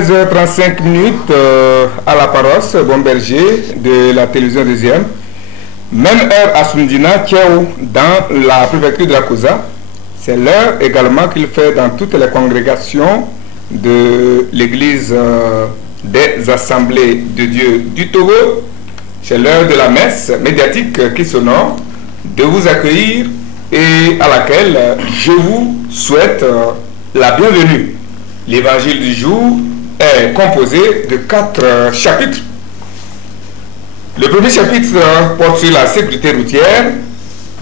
16h35 à la paroisse Bon Berger de la télévision deuxième. Même heure à Sundina, Kiao, dans la préfecture de la Kouza. C'est l'heure également qu'il fait dans toutes les congrégations de l'église des assemblées de Dieu du Togo. C'est l'heure de la messe médiatique qui s'honore de vous accueillir et à laquelle je vous souhaite la bienvenue. L'évangile du jour est composé de 4 chapitres. Le premier chapitre porte sur la sécurité routière.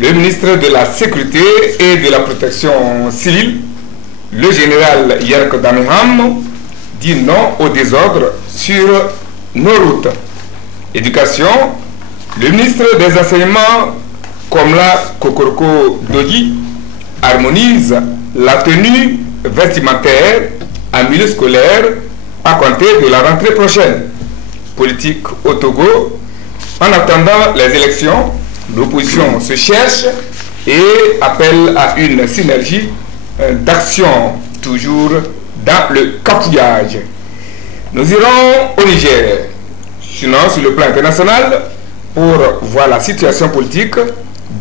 Le ministre de la Sécurité et de la Protection civile, le général Yerk Damiham, dit non au désordre sur nos routes. Éducation, le ministre des Enseignements, Komla Kokorko Dodi, harmonise la tenue vestimentaire en milieu scolaire à compter de la rentrée prochaine. Politique au Togo, en attendant les élections, l'opposition se cherche et appelle à une synergie d'action toujours dans le capillage. Nous irons au Niger, sinon sur le plan international, pour voir la situation politique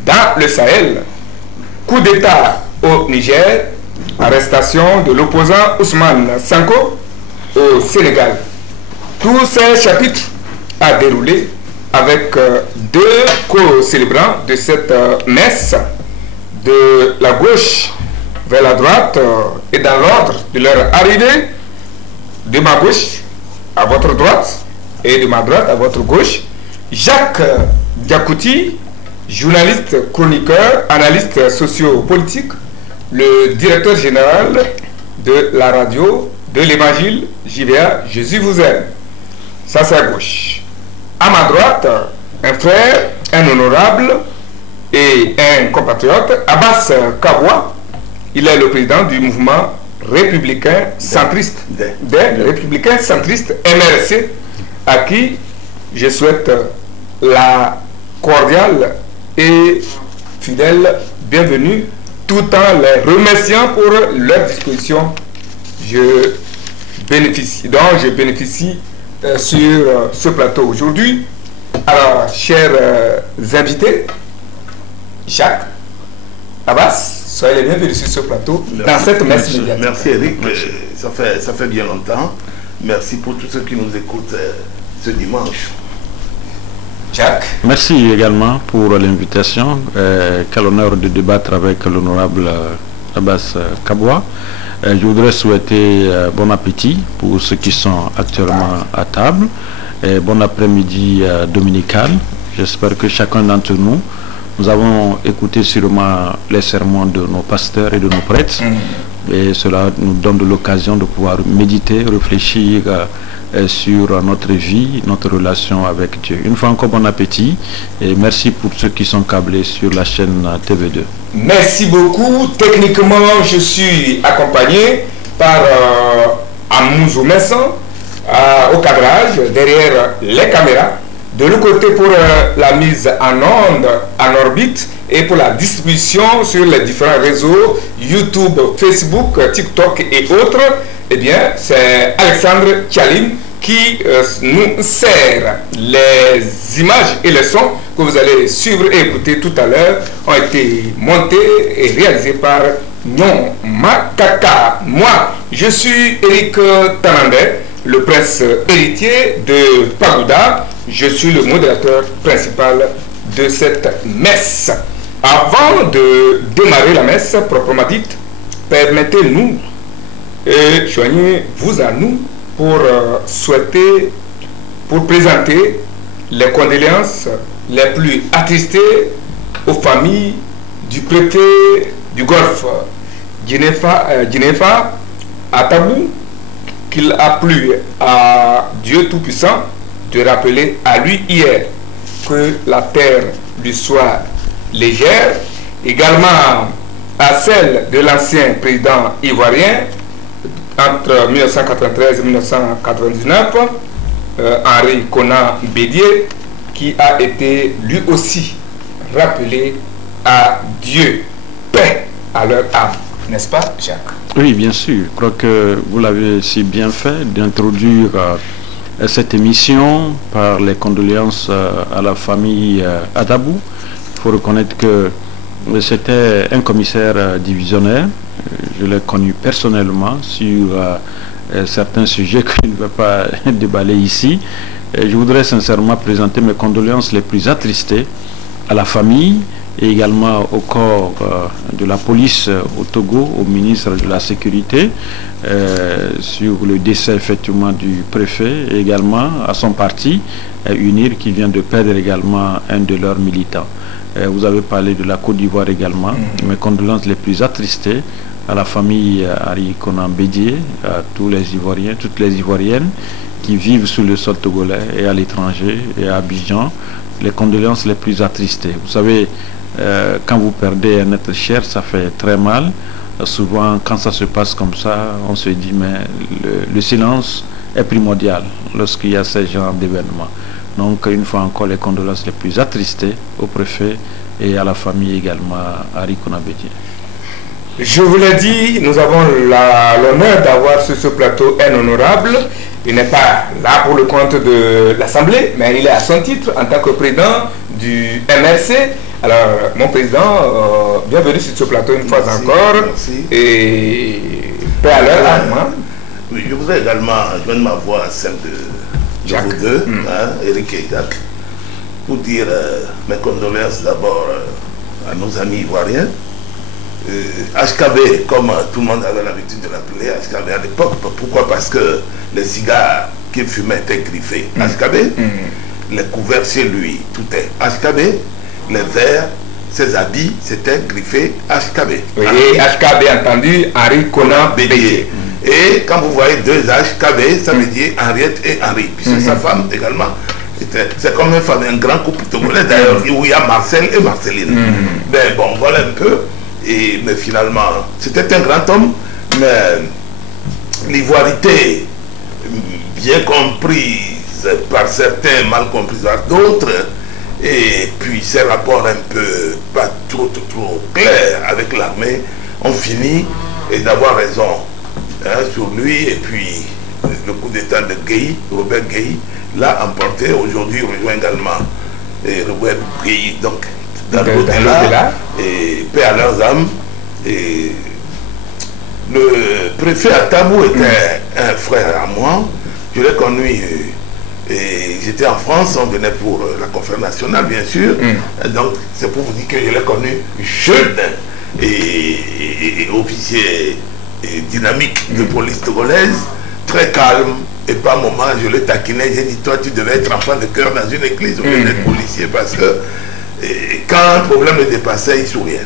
dans le Sahel. Coup d'État au Niger, arrestation de l'opposant Ousmane Sanko au Sénégal. Tous ces chapitres à dérouler avec 2 co-célébrants de cette messe, de la gauche vers la droite et dans l'ordre de leur arrivée, de ma gauche à votre droite et de ma droite à votre gauche, Jacques Diakouti, journaliste, chroniqueur, analyste socio-politique, le directeur général de la radio de l'Évangile JVA, Jésus vous aime. Ça c'est à gauche. À ma droite, un frère, un honorable et un compatriote, Abbas Kaboua. Il est le président du mouvement républicain centriste, des républicains centristes MRC, à qui je souhaite la cordiale et fidèle bienvenue, tout en les remerciant pour leur disposition. Je bénéficie sur ce plateau aujourd'hui. Alors, chers invités, Jacques, Abbas, soyez les bienvenus sur ce plateau, dans cette messe médiatique. Merci Eric, ça fait bien longtemps. Merci pour tous ceux qui nous écoutent ce dimanche. Jacques. Merci également pour l'invitation. Quel honneur de débattre avec l'honorable Abbas Kaboua. Je voudrais souhaiter bon appétit pour ceux qui sont actuellement à table. Et bon après-midi dominical. J'espère que chacun d'entre nous, nous avons écouté sûrement les sermons de nos pasteurs et de nos prêtres. Et cela nous donne de l'occasion de pouvoir méditer, réfléchir sur notre vie, notre relation avec Dieu. Une fois encore, bon appétit et merci pour ceux qui sont câblés sur la chaîne TV2. Merci beaucoup. Techniquement, je suis accompagné par Amouzou Messan au cadrage, derrière les caméras. De l'autre côté pour la mise en onde, en orbite et pour la distribution sur les différents réseaux YouTube, Facebook, TikTok et autres, eh bien c'est Alexandre Tchalim qui nous sert les images et les sons que vous allez suivre et écouter tout à l'heure ont été montés et réalisés par Nyon Makaka. Moi, je suis Eric Tanandé, le prince héritier de Pagoda. Je suis le modérateur principal de cette messe. Avant de démarrer la messe proprement dite, permettez-nous et joignez-vous à nous pour présenter les condoléances les plus attristées aux familles du préfet du Golfe, Djinefa Atabou, qu'il a plu à Dieu Tout-Puissant de rappeler à lui hier que la terre lui soit légère, également à celle de l'ancien président ivoirien entre 1993 et 1999, Henri Konan Bédié, qui a été lui aussi rappelé à Dieu. Paix à leur âme. N'est-ce pas, Jacques? Oui, bien sûr. Je crois que vous l'avez si bien fait d'introduire cette émission par les condoléances à la famille Adabou. Il faut reconnaître que c'était un commissaire divisionnaire. Je l'ai connu personnellement sur certains sujets que je ne vais pas déballer ici. Et je voudrais sincèrement présenter mes condoléances les plus attristées à la famille et également au corps de la police au Togo, au ministre de la Sécurité, sur le décès effectivement du préfet et également à son parti, UNIR, qui vient de perdre également un de leurs militants. Vous avez parlé de la Côte d'Ivoire également. Mes condoléances les plus attristées à la famille Ari Konan Bédié, à tous les Ivoiriens, toutes les Ivoiriennes qui vivent sur le sol togolais et à l'étranger et à Abidjan. Les condoléances les plus attristées. Vous savez, quand vous perdez un être cher, ça fait très mal. Souvent, quand ça se passe comme ça, on se dit, mais le silence est primordial lorsqu'il y a ce genre d'événements. Donc, une fois encore, les condoléances les plus attristées au préfet et à la famille également, Ari Konan Bédié. Je vous l'ai dit, nous avons l'honneur d'avoir sur ce plateau un honorable. Il n'est pas là pour le compte de l'Assemblée, mais il est à son titre en tant que président du MRC. Alors, mon président, bienvenue sur ce plateau une fois encore. Merci. Et paix à l'heure à Oui, je voudrais également joindre ma voix à celle de vous deux, Eric et Jacques, pour dire mes condoléances d'abord à nos amis ivoiriens. HKB, comme tout le monde avait l'habitude de l'appeler, HKB à l'époque. Pourquoi? Parce que les cigares qu'il fumait étaient griffés. HKB, les couverts chez lui, tout est HKB, les verres, ses habits, c'était griffé HKB. Oui, et HKB entendu, Ari Konan Bédié. Et quand vous voyez deux HKB, ça veut dire Henriette et Henri, puisque sa femme également. C'est comme un grand couple togolais d'ailleurs, où il y a Marcel et Marceline. Mais bon, voilà un peu. Mais finalement, c'était un grand homme, mais l'ivoirité, bien comprise par certains, mal comprise par d'autres, et puis ces rapports un peu pas trop clairs avec l'armée, ont fini d'avoir raison sur lui. Et puis le coup d'état de Gueye, Robert Gueye, l'a emporté. Aujourd'hui, il rejoint également Robert Gueye, donc dans l'au-delà, et paix à leurs âmes. Et le préfet Adabou était un frère à moi. Je l'ai connu et j'étais en France, on venait pour la conférence nationale bien sûr. Donc c'est pour vous dire que je l'ai connu jeune et officier dynamique de police togolaise, très calme. Et par moment je le taquinais, j'ai dit toi tu devais être enfant de cœur dans une église au lieu d'être policier, parce que quand un problème le dépassait, il souriait.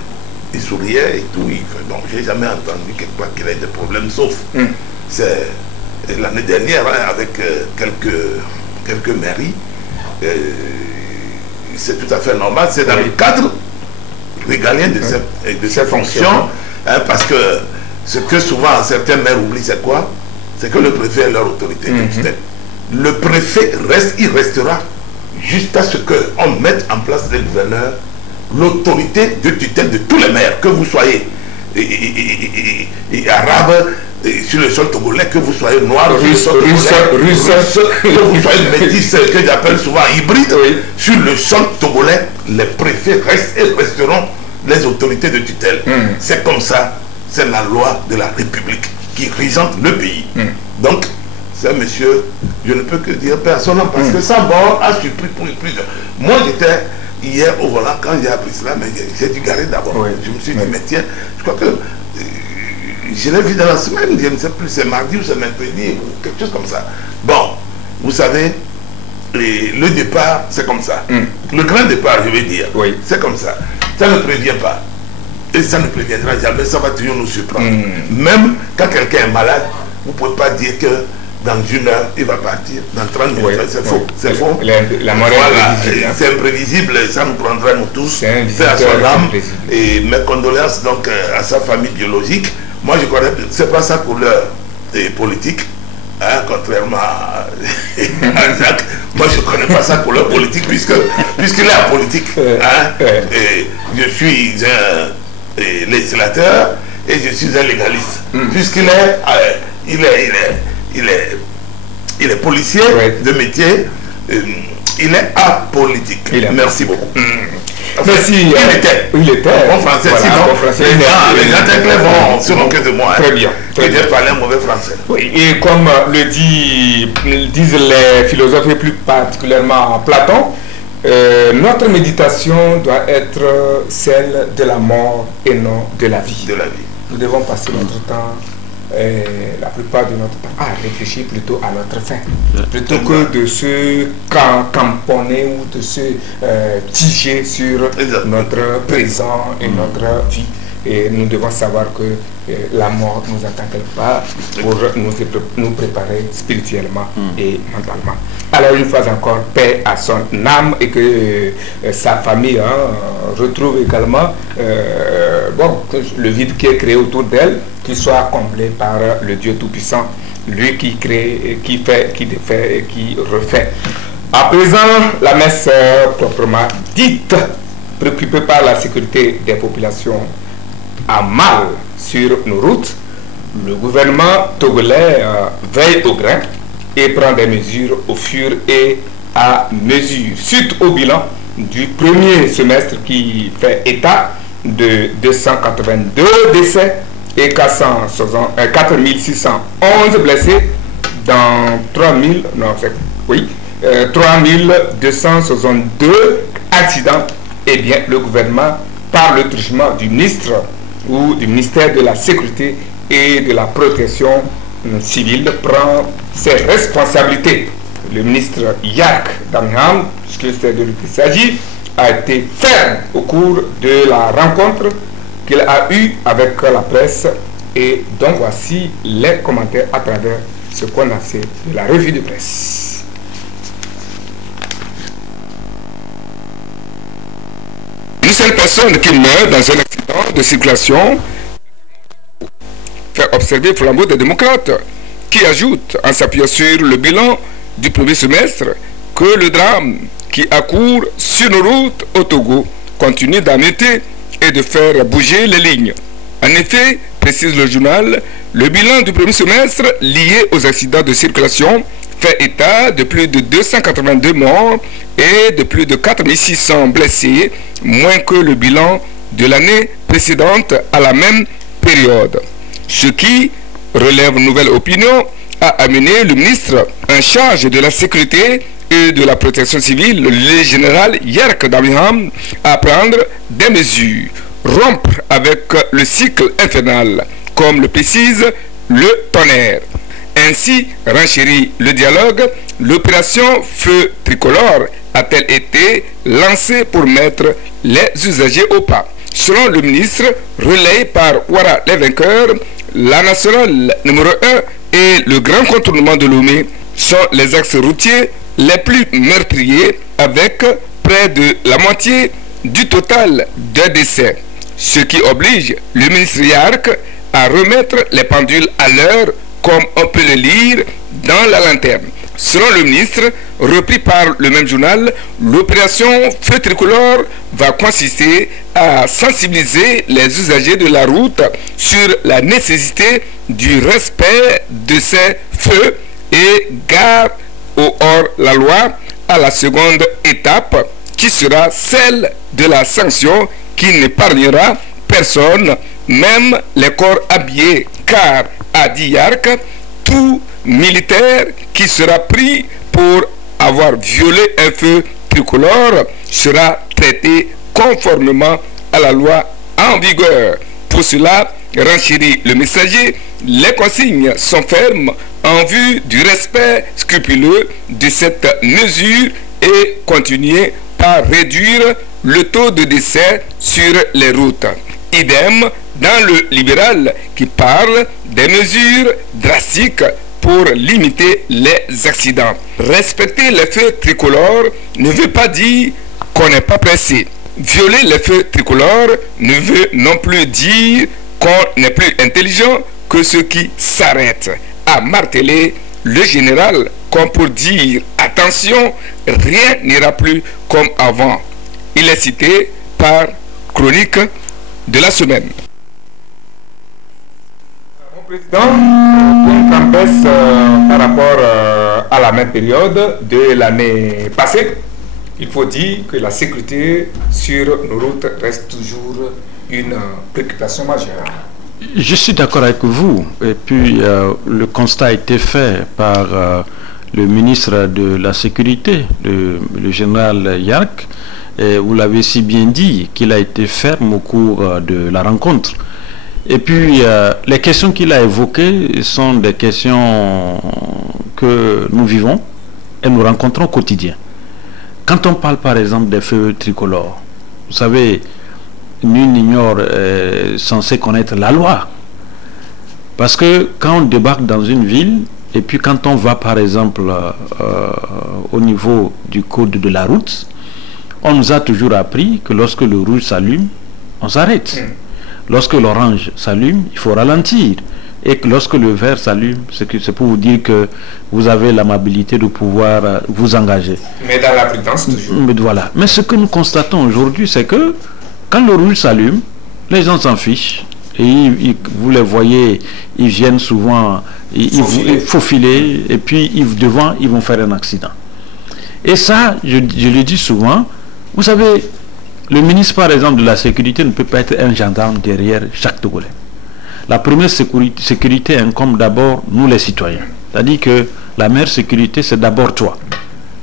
Il souriait et tout. Donc, j'ai jamais entendu quelque part qu'il ait des problèmes, sauf c'est l'année dernière, avec quelques mairies. C'est tout à fait normal. C'est dans le cadre régalien de ces fonctions. Parce que ce que souvent certains maires oublient, c'est quoi? C'est que le préfet est leur autorité de tutelle. Le préfet reste, il restera jusqu'à ce qu'on mette en place les gouverneurs l'autorité de tutelle de tous les maires, que vous soyez arabe sur le sol togolais, que vous soyez noir, russe, que vous soyez métis, que j'appelle souvent hybride, sur le sol togolais, les préfets restent et resteront les autorités de tutelle. C'est comme ça, c'est la loi de la République qui régente le pays. Donc, c'est monsieur, je ne peux que dire personne, parce que sa mort a surpris plus de... Moi, j'étais hier au volant, quand j'ai appris cela, mais j'ai dû garer d'abord. Je me suis dit, mais tiens, je crois que je l'ai vu dans la semaine, je ne sais plus, c'est mardi ou c'est mercredi, ou quelque chose comme ça. Bon, vous savez, le départ, c'est comme ça. Le grand départ, je vais dire, c'est comme ça. Ça ne prévient pas. Et ça ne préviendra jamais, ça va toujours nous surprendre. Même quand quelqu'un est malade, vous ne pouvez pas dire que dans une heure, il va partir. Dans 30 minutes, c'est faux. C'est faux. La mort est c'est imprévisible, ça nous prendra nous tous. Fait à son âme. Et mes condoléances donc à sa famille biologique. Moi, je connais, c'est pas sa couleur politique, contrairement à Jacques. Moi, je ne connais pas sa couleur politique, puisqu'il est en politique. Et je suis un législateur. et je suis un légaliste. Puisqu'il est, il est policier de métier, il est apolitique. Merci beaucoup. Merci. Il était. Bon français, voilà, sinon bon français, les gens très clairs vont se moquer de moi. Très bien. Très bien. Parler un mauvais français. Oui, et comme disent les philosophes, et plus particulièrement Platon, notre méditation doit être celle de la mort et non de la vie. De la vie. Nous devons passer notre temps, la plupart de notre temps, à réfléchir plutôt à notre fin, plutôt que de se camponner ou de se tiger sur notre présent et notre vie. Et nous devons savoir que la mort nous attend quelque part pour nous préparer spirituellement et mentalement. Alors une fois encore, paix à son âme et que sa famille retrouve également que le vide qui est créé autour d'elle, qu'il soit comblé par le Dieu Tout-Puissant, lui qui crée, qui fait, qui défait et qui refait. À présent, la messe proprement dite, préoccupée par la sécurité des populations à mal sur nos routes, le gouvernement togolais veille au grain et prend des mesures au fur et à mesure. Suite au bilan du premier semestre qui fait état de 282 décès et 4611 blessés dans 3262 accidents, eh bien le gouvernement, par le truchement du ministre ou du ministère de la Sécurité et de la Protection civile, prend ses responsabilités. Le ministre Yark Damiham, puisque c'est de lui qu'il s'agit, a été ferme au cours de la rencontre qu'il a eue avec la presse. Et donc voici les commentaires à travers ce qu'on a fait de la revue de presse. Une seule personne qui meurt dans un accident de circulation fait observer Flambeau des démocrates, qui ajoute, en s'appuyant sur le bilan du premier semestre, que le drame qui accourt sur nos routes au Togo continue d'ameuter et de faire bouger les lignes. En effet, précise le journal, le bilan du premier semestre lié aux accidents de circulation fait état de plus de 282 morts et de plus de 4600 blessés, moins que le bilan de l'année précédente à la même période. Ce qui, relève Nouvelle Opinion, a amené le ministre en charge de la sécurité et de la protection civile, le général Yark Damiham, à prendre des mesures, rompre avec le cycle infernal, comme le précise le Tonnerre. Ainsi, renchérit le dialogue, l'opération Feu Tricolore a-t-elle été lancée pour mettre les usagers au pas. Selon le ministre, relayé par Ouara les vainqueurs, la nationale numéro 1 et le grand contournement de Lomé sont les axes routiers les plus meurtriers, avec près de la moitié du total de décès. Ce qui oblige le ministre Yark à remettre les pendules à l'heure, comme on peut le lire dans la lanterne. Selon le ministre, repris par le même journal, l'opération Feu Tricolore va consister à sensibiliser les usagers de la route sur la nécessité du respect de ces feux et gare au hors-la-loi à la seconde étape, qui sera celle de la sanction qui n'épargnera personne, même les corps habillés, car, a dit Yark, tout militaire qui sera pris pour avoir violé un feu tricolore sera traité conformément à la loi en vigueur. Pour cela, renchérit le messager, les consignes sont fermes en vue du respect scrupuleux de cette mesure et continuer par réduire le taux de décès sur les routes. Idem dans le libéral qui parle des mesures drastiques pour limiter les accidents. Respecter les feux tricolores ne veut pas dire qu'on n'est pas pressé. Violer les feux tricolores ne veut non plus dire qu'on n'est plus intelligent que ceux qui s'arrêtent, a martelé le général, comme pour dire attention, rien n'ira plus comme avant. Il est cité par Chronique de la semaine. Président, une campagne par rapport à la même période de l'année passée. Il faut dire que la sécurité sur nos routes reste toujours une préoccupation majeure. Je suis d'accord avec vous. Et puis, le constat a été fait par le ministre de la Sécurité, le général Yark. Et vous l'avez si bien dit, qu'il a été ferme au cours de la rencontre. Et puis, les questions qu'il a évoquées sont des questions que nous vivons et nous rencontrons au quotidien. Quand on parle par exemple des feux tricolores, vous savez, nul n'ignore censé connaître la loi. Parce que quand on débarque dans une ville, et puis quand on va par exemple au niveau du code de la route, on nous a toujours appris que lorsque le rouge s'allume, on s'arrête. Lorsque l'orange s'allume, il faut ralentir. Et que lorsque le vert s'allume, c'est pour vous dire que vous avez l'amabilité de pouvoir vous engager. Mais dans la prudence toujours. Mais voilà. Mais ce que nous constatons aujourd'hui, c'est que quand le rouge s'allume, les gens s'en fichent. Et vous les voyez, ils viennent souvent, ils faufiler, et puis devant, ils vont faire un accident. Et ça, je le dis souvent, vous savez, le ministre par exemple de la sécurité ne peut pas être un gendarme derrière chaque Togolais. La première sécurité incombe d'abord nous les citoyens. C'est-à-dire que la meilleure sécurité, c'est d'abord toi.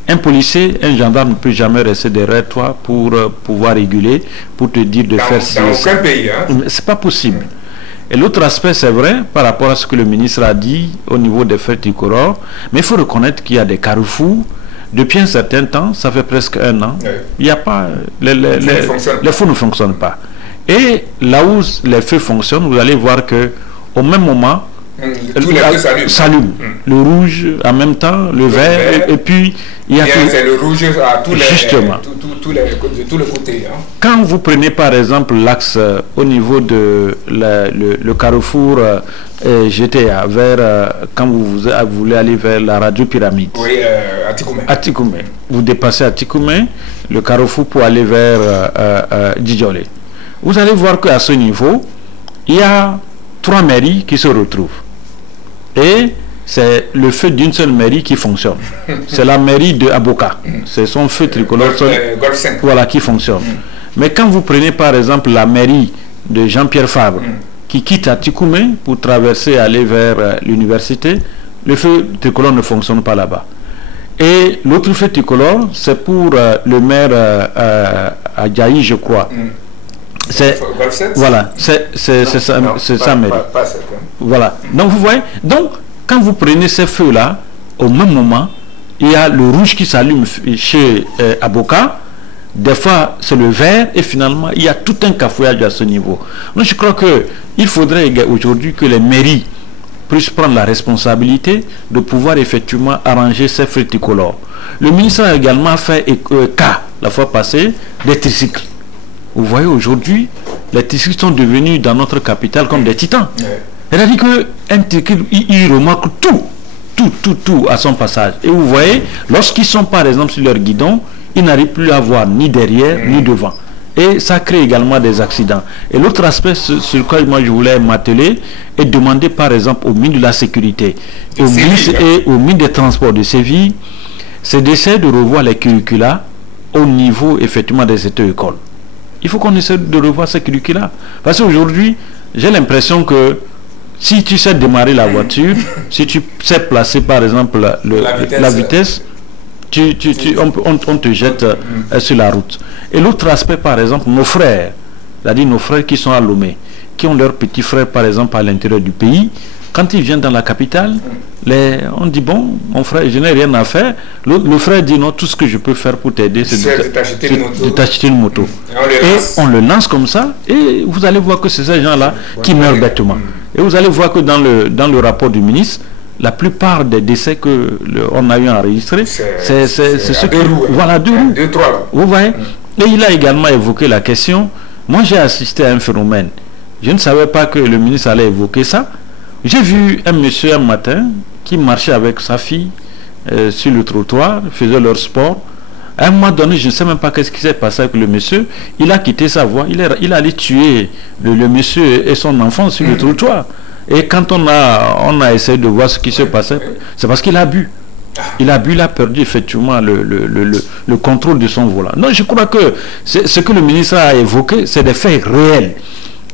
Un policier, un gendarme ne peut jamais rester derrière toi pour pouvoir réguler, pour te dire de faire ci. Dans aucun pays, hein? C'est pas possible. Et l'autre aspect, c'est vrai, par rapport à ce que le ministre a dit au niveau des feux tricolores, mais il faut reconnaître qu'il y a des carrefours. Depuis un certain temps, ça fait presque un an, il n'y a pas... Les feux ne fonctionnent pas. Et là où les feux fonctionnent, vous allez voir que au même moment, tous les feux s'allument. Le rouge en même temps, le vert, et puis il y a c'est le rouge à tous les côtés. Hein. Quand vous prenez par exemple l'axe au niveau de le carrefour GTA vers quand vous voulez aller vers la radio Pyramide. Oui, Atikoumé. Vous dépassez Atikoumé, le carrefour pour aller vers Djidjolé. Vous allez voir qu'à ce niveau, il y a 3 mairies qui se retrouvent. Et c'est le feu d'une seule mairie qui fonctionne. C'est la mairie de Aboka. C'est son feu tricolore voilà, qui fonctionne. Mais quand vous prenez par exemple la mairie de Jean-Pierre Fabre, qui quitte Atikoumé pour traverser, aller vers l'université, le feu tricolore ne fonctionne pas là-bas. Et l'autre feu tricolore, c'est pour le maire Adjaï, je crois. Voilà, c'est ça mairie. Voilà. Donc vous voyez, donc quand vous prenez ces feux-là, au même moment, il y a le rouge qui s'allume chez Aboka, des fois c'est le vert, et finalement il y a tout un cafouillage à ce niveau. Donc je crois qu'il faudrait aujourd'hui que les mairies puissent prendre la responsabilité de pouvoir effectivement arranger ces feux tricolores. Le ministère a également fait cas la fois passée des tricycles. Vous voyez aujourd'hui, les tricycles sont devenus dans notre capitale comme des titans. C'est-à-dire qu'un tricycle, il remarque tout à son passage. Et vous voyez, lorsqu'ils sont par exemple sur leur guidon, ils n'arrivent plus à voir ni derrière ni devant. Et ça crée également des accidents. Et l'autre aspect sur lequel moi je voulais m'atteler est demander par exemple au ministre de la Sécurité et au ministre des Transports de Séville, c'est d'essayer de revoir les curricula au niveau effectivement des écoles. Il faut qu'on essaie de revoir ces curricula. Parce qu'aujourd'hui, j'ai l'impression que si tu sais démarrer la voiture, si tu sais placer par exemple la vitesse, on te jette sur la route. Et l'autre aspect, par exemple, nos frères, c'est-à-dire nos frères qui sont à Lomé, qui ont leurs petits frères, par exemple, à l'intérieur du pays, quand ils viennent dans la capitale, on dit, bon, mon frère, je n'ai rien à faire. Le frère dit, non, tout ce que je peux faire pour t'aider, c'est de t'acheter une moto. Et on le lance comme ça, et vous allez voir que c'est ces gens-là qui meurent bêtement. Et vous allez voir que dans le rapport du ministre, la plupart des décès qu'on a eu enregistrés, c'est ceux qui... Voilà, 2 roues. 2, 3 roues. Vous voyez. Et il a également évoqué la question. Moi, j'ai assisté à un phénomène. Je ne savais pas que le ministre allait évoquer ça. J'ai vu un monsieur un matin qui marchait avec sa fille sur le trottoir, faisait leur sport. À un moment donné, je ne sais même pas qu'est-ce qui s'est passé avec le monsieur. Il a quitté sa voie. Il est allé tuer le monsieur et son enfant sur le trottoir. Et quand on a essayé de voir ce qui se passait, c'est parce qu'il a bu. Il a bu, il a perdu effectivement le contrôle de son volant. Non, je crois que ce que le ministre a évoqué, c'est des faits réels.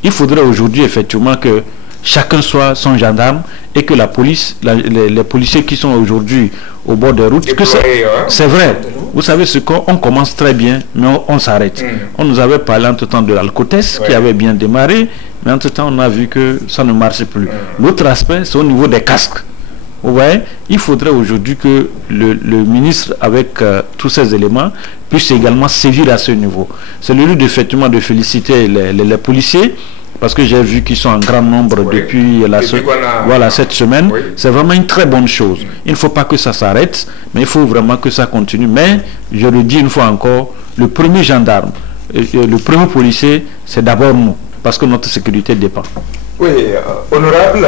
Il faudrait aujourd'hui effectivement que chacun soit son gendarme et que la police, les policiers qui sont aujourd'hui au bord des routes, que c'est vrai. Vous savez ce qu'on commence très bien, mais on s'arrête. On nous avait parlé entre-temps de l'alcotest qui avait bien démarré, mais entre-temps on a vu que ça ne marche plus. L'autre aspect, c'est au niveau des casques. Vous voyez, il faudrait aujourd'hui que le ministre, avec tous ces éléments, puisse également sévir à ce niveau. C'est le lieu effectivement de féliciter les policiers, parce que j'ai vu qu'ils sont en grand nombre depuis cette semaine. C'est vraiment une très bonne chose. Il ne faut pas que ça s'arrête, mais il faut vraiment que ça continue. Mais, je le dis une fois encore, le premier gendarme, le premier policier, c'est d'abord nous, parce que notre sécurité dépend. Oui, honorable,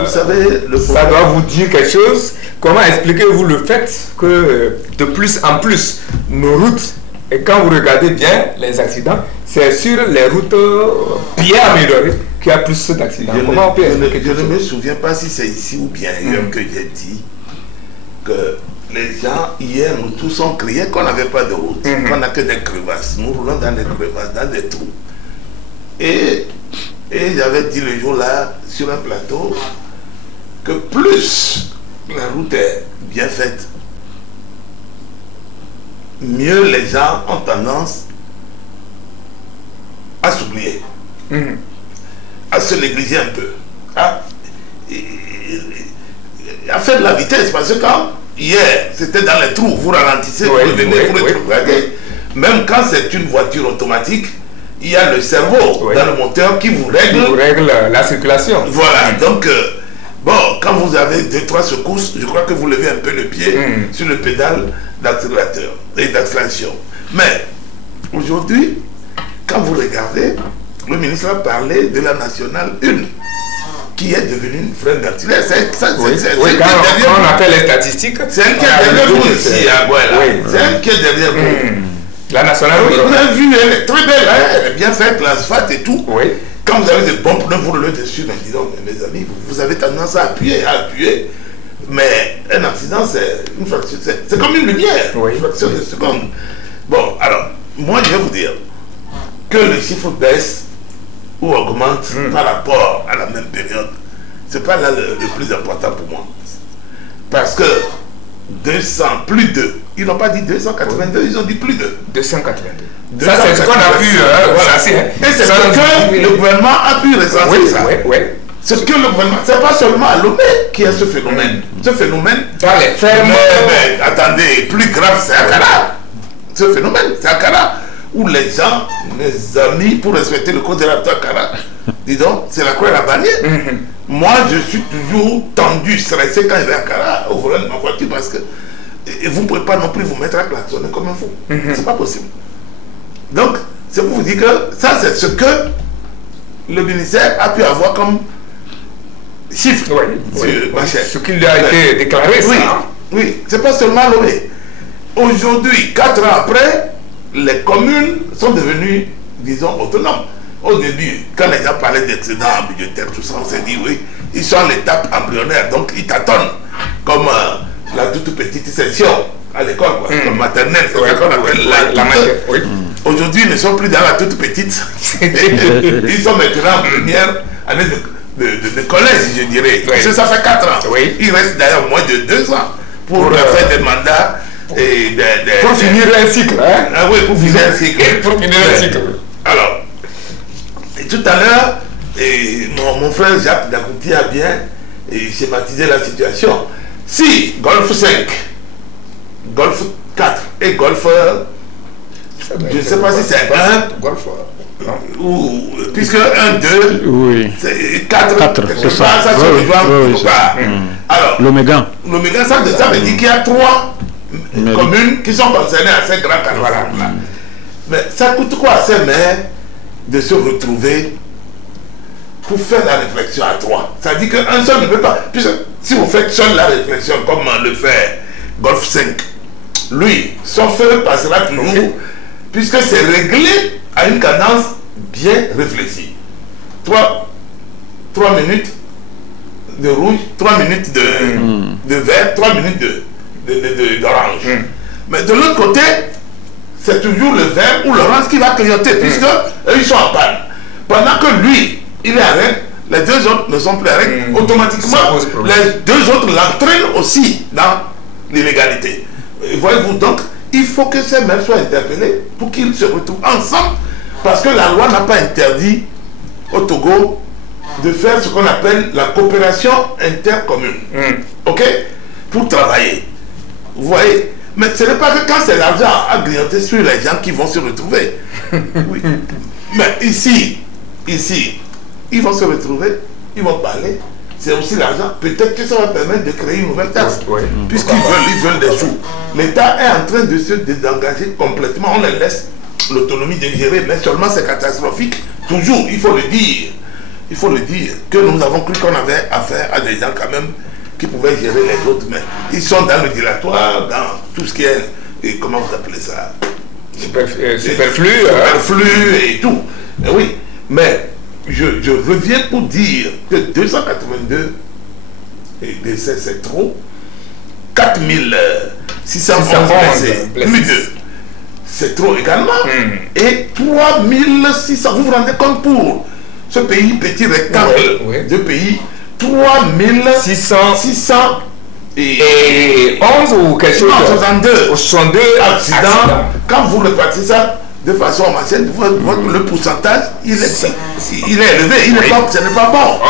vous savez, ça doit vous dire quelque chose. Comment expliquez-vous le fait que de plus en plus, nos routes, et quand vous regardez bien les accidents, c'est sur les routes bien améliorées qu'il y a plus d'accidents. Comment on peut expliquer? Je ne me souviens pas si c'est ici ou bien ailleurs que j'ai dit que les gens, hier, nous tous on criait qu'on n'avait pas de route, qu'on n'a que des crevasses. Nous roulons dans des crevasses, dans des trous. Et j'avais dit le jour-là, sur un plateau, que plus la route est bien faite, mieux les gens ont tendance à s'oublier, à se négliger un peu, à faire de la vitesse, parce que quand hier c'était dans les trous, vous ralentissez, vous revenez, vous retrogradez. Même quand c'est une voiture automatique, il y a le cerveau dans le moteur qui vous règle la circulation. Voilà, donc bon, quand vous avez 2-3 secousses, je crois que vous levez un peu le pied sur le pédale d'accélérateur et d'accélération. Mais aujourd'hui, quand vous regardez, le ministre a parlé de la nationale 1 qui est devenue une freine d'artillerie. Quand on appelle les statistiques, c'est elle qui est derrière vous ici à Guaïla. C'est elle qui est derrière vous. La nationale, vous avez vu, elle est très belle, elle est bien faite, l'asphalte et tout. Quand vous avez des bons pneus, vous roulez dessus, mais dis donc, mes amis, vous avez tendance à appuyer, mais un accident, c'est une fraction, c'est comme une lumière, une fraction de seconde. Bon, alors, moi je vais vous dire que le chiffre baisse ou augmente par rapport à la même période, c'est pas là le plus important pour moi. Parce que 200, plus de, ils n'ont pas dit 282, ils ont dit plus de 282. Ça, c'est ce qu'on a pu. Voilà. Et c'est ce que le gouvernement a pu recenser ça. C'est que le gouvernement, c'est pas seulement à Lomé qui a ce phénomène. Ce phénomène, dans les fermes. Mais attendez, plus grave, c'est à Kara. Ce phénomène, c'est à Kara, où les gens, mes amis, pour respecter le code de la Kara, dis donc, c'est la croix et la bannière. Moi, je suis toujours tendu, stressé quand je vais à Kara, au volant de ma voiture, parce que vous ne pouvez pas non plus vous mettre à klaxonner comme un fou. C'est pas possible. Donc, c'est pour vous dire que ça, c'est ce que le ministère a pu avoir comme chiffre. Ce qui lui a été déclaré, ça. Oui, c'est pas seulement Lomé. Aujourd'hui, 4 ans après, les communes sont devenues, disons, autonomes. Au début, quand les gens parlaient d'excédent budgétaire, tout ça, on s'est dit, oui, ils sont à l'étape embryonnaire, donc ils tâtonnent, comme la toute petite session à l'école, comme maternelle, c'est ça qu'on appelle la maternelle. Aujourd'hui, ils ne sont plus dans la toute petite, ils sont maintenant en première année de collège, je dirais. Parce que ça fait 4 ans. Il reste d'ailleurs moins de 2 ans pour faire des mandats. Pour finir un cycle. Ah oui, pour finir un cycle. Alors, tout à l'heure, mon frère Jacques Dagouti a bien schématisé la situation. Si Golf 5, Golf 4 et Golf, je ne sais pas si c'est 1, ou, puisque 1, 2, 4, c'est ça. Alors, l'Oméga, ça veut dire qu'il y a 3 communes qui sont concernées à ces grands carrefours. Mais ça coûte quoi à ces maires de se retrouver pour faire la réflexion à 3? Ça dit qu'un seul ne peut pas. Puisque si vous faites seul la réflexion comme le fait Golf 5, lui, son feu passera toujours, puisque c'est réglé à une cadence bien réfléchie. Toi, 3 minutes de rouge, 3 minutes de vert, 3 minutes d'orange. Mais de l'autre côté, c'est toujours le vert ou l'orange qui va clignoter, puisque eux, ils sont en panne. Pendant que lui, il est à règle, les deux autres ne sont plus à règle. Automatiquement, les deux autres l'entraînent aussi dans l'illégalité. Voyez-vous, donc, il faut que ces maires soient interpellés pour qu'ils se retrouvent ensemble, parce que la loi n'a pas interdit au Togo de faire ce qu'on appelle la coopération intercommune. Ok? Pour travailler. Vous voyez? Mais ce n'est pas que quand c'est l'argent à grignoter sur les gens qui vont se retrouver. Oui. Mais ici, ils vont se retrouver, ils vont parler. C'est aussi l'argent. Peut-être que ça va permettre de créer une nouvelle taxe. Puisqu'ils veulent des sous. L'État est en train de se désengager complètement. On les laisse l'autonomie de gérer, mais seulement c'est catastrophique. Toujours, il faut le dire. Il faut le dire que nous avons cru qu'on avait affaire à des gens quand même qui pouvaient gérer les autres, mais ils sont dans le dilatoire, dans tout ce qui est, et comment vous appelez ça, superflu et tout. Et oui, mais je reviens pour dire que 282 décès c'est trop, 4611 blessés, plus de, c'est trop également, et 3600, vous vous rendez compte pour ce pays, petit rectangle de pays, 3600 et 11 ou quelque chose. Non, 62 accidents. Quand vous repartissez ça de façon machine, le pourcentage, il est élevé. Ce n'est pas bon.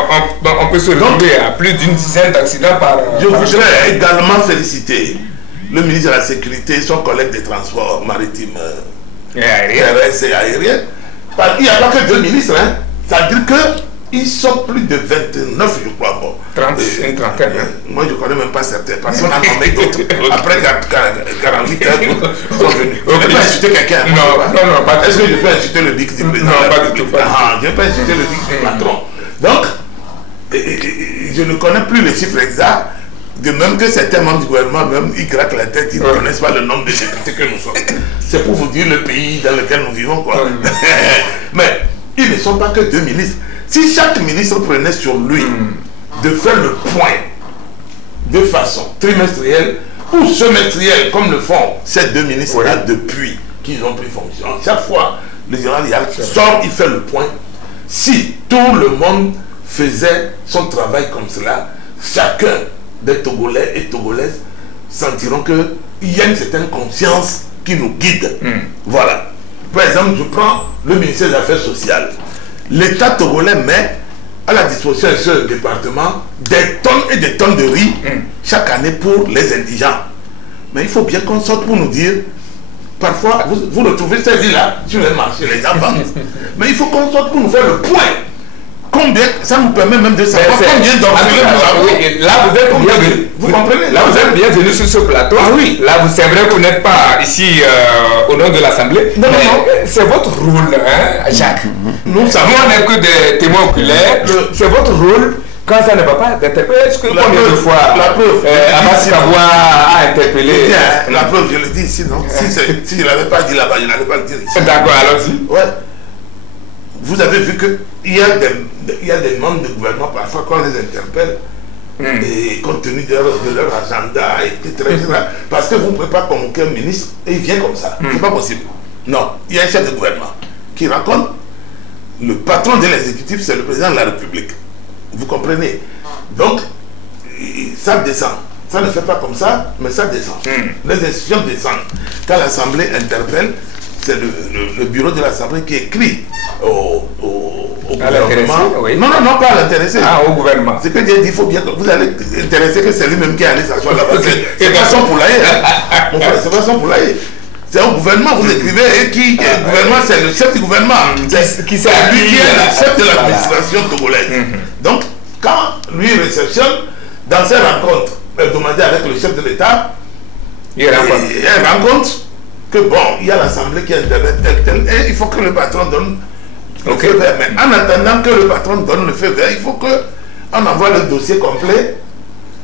On peut se retrouver à plus d'une dizaine d'accidents par... Je voudrais également féliciter le ministre de la Sécurité, son collègue des Transports maritimes, terrestres et aériens. Il n'y a pas que deux ministres, hein. C'est-à-dire qu'ils sont plus de 29, je crois. Bon. Une trentaine. Moi, je ne connais même pas certains. Parce qu'on a nommé d'autres. Après 48 heures, ils sont venus. Je ne peux pas insulter quelqu'un. Non, pas du tout. Est-ce que je peux insulter le BIC du président? Non, pas du tout. Je ne peux pas insulter le BIC du patron. Donc, je ne connais plus les chiffres exacts. De même que certains membres du gouvernement, même, ils grattent la tête, ils ne connaissent pas le nombre de députés que nous sommes. C'est pour vous dire le pays dans lequel nous vivons, quoi. Mais ils ne sont pas que deux ministres. Si chaque ministre prenait sur lui de faire le point de façon trimestrielle ou semestrielle, comme le font ces deux ministres-là depuis qu'ils ont pris fonction, chaque fois, le général Yal sort, il fait le point. Si tout le monde faisait son travail comme cela, chacun des Togolais et Togolaises sentiront qu'il y a une certaine conscience qui nous guide. Voilà. Par exemple, je prends le ministère des Affaires sociales. L'État togolais met à la disposition de ce département des tonnes et des tonnes de riz chaque année pour les indigents. Mais il faut bien qu'on sorte pour nous dire, parfois, vous retrouvez ces riz-là sur les marchés, les gens vendent. Mais il faut qu'on sorte pour nous faire le point. Combien, ça nous permet même de savoir combien d'orphelins nous avons. Là, vous êtes bienvenue. Vous comprenez? Là, vous êtes bienvenue sur ce plateau. Ah oui. Là, c'est vrai que vous n'êtes pas ici au nom de l'Assemblée. Non. C'est votre rôle, hein, Jacques. Nous savons. Nous, on n'est que des témoins oculaires. C'est votre rôle, quand ça ne va pas, d'interpeller. Est-ce que combien de fois Abbas Kaboua a interpellé? La preuve, je le dis ici, non? Si je ne l'avais pas dit là-bas, je n'allais pas le dire ici. D'accord, allons-y. Ouais. Vous avez vu qu'il y a des membres du gouvernement, parfois, quand on les interpelle, et compte tenu de leur agenda, etc., parce que vous ne pouvez pas convoquer un ministre et il vient comme ça. C'est pas possible. Non. Il y a un chef de gouvernement qui rencontre le patron de l'exécutif, c'est le président de la République. Vous comprenez? Donc, ça descend. Ça ne fait pas comme ça, mais ça descend. Les institutions descendent. Quand l'Assemblée interpelle, c'est le bureau de l'Assemblée qui écrit au gouvernement. Oui. Non, pas à l'intéressé. Ah, au gouvernement. C'est que Dieu dit, il faut bien que vous allez intéresser que c'est lui-même qui est allé s'asseoir là-bas. C'est pas son poulailler. Mon frère, c'est pas son poulailler. C'est au gouvernement, vous écrivez, et le gouvernement, c'est le chef du gouvernement. C'est lui qui est le chef de l'administration togolaise. Donc, quand lui réceptionne, dans ses rencontres hebdomadaires avec le chef de l'État, il rencontre que bon, il y a l'Assemblée qui intervient et il faut que le patron donne le feu vert. Mais en attendant que le patron donne le feu vert, il faut qu'on envoie le dossier complet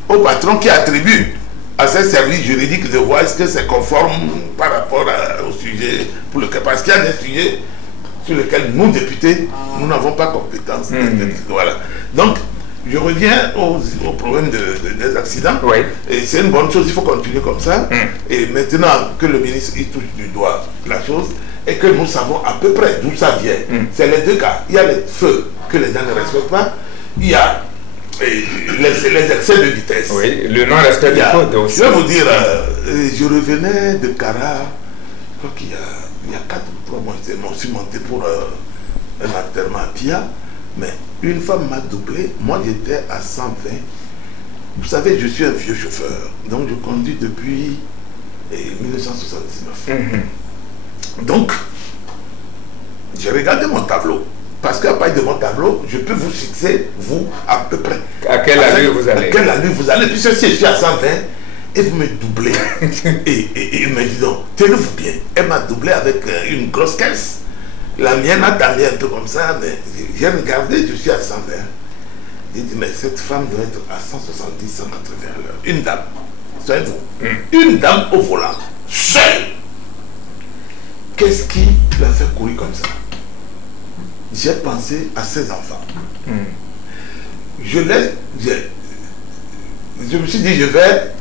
au patron qui attribue à ses services juridiques de voir est-ce que c'est conforme par rapport au sujet pour lequel. Parce qu'il y a des sujets sur lesquels nous, députés, nous n'avons pas compétence. Voilà. Donc, je reviens au problème des accidents. Oui. Et c'est une bonne chose, il faut continuer comme ça. Et maintenant que le ministre il touche du doigt la chose, et que nous savons à peu près d'où ça vient. C'est les deux cas. Il y a les feux que les gens ne respectent pas. Il y a les excès de vitesse. Oui, le non-respect du code aussi. Je vais vous dire, je revenais de Cara, je crois qu'il y a 4 ou 3 mois, je suis monté pour un enterrement à Pia, mais une femme m'a doublé, moi j'étais à 120. Vous savez, je suis un vieux chauffeur, donc je conduis depuis 1979. Donc, j'ai regardé mon tableau. Parce qu'à partir de mon tableau, je peux vous fixer, vous, à peu près. À quelle allure vous allez. À quelle allure vous allez. Puisque si je suis à 120, et vous me doublez. et il me dit donc, tenez-vous bien. Elle m'a doublé avec une grosse caisse. La mienne a damé un peu comme ça, mais j'ai regardé, je suis à 120. J'ai dit, mais cette femme doit être à 170, 180 à l'heure. Une dame. Soyez-vous. Une dame au volant. Seule. Qu'est-ce qui l'a fait courir comme ça? J'ai pensé à ses enfants. Je me suis dit, je vais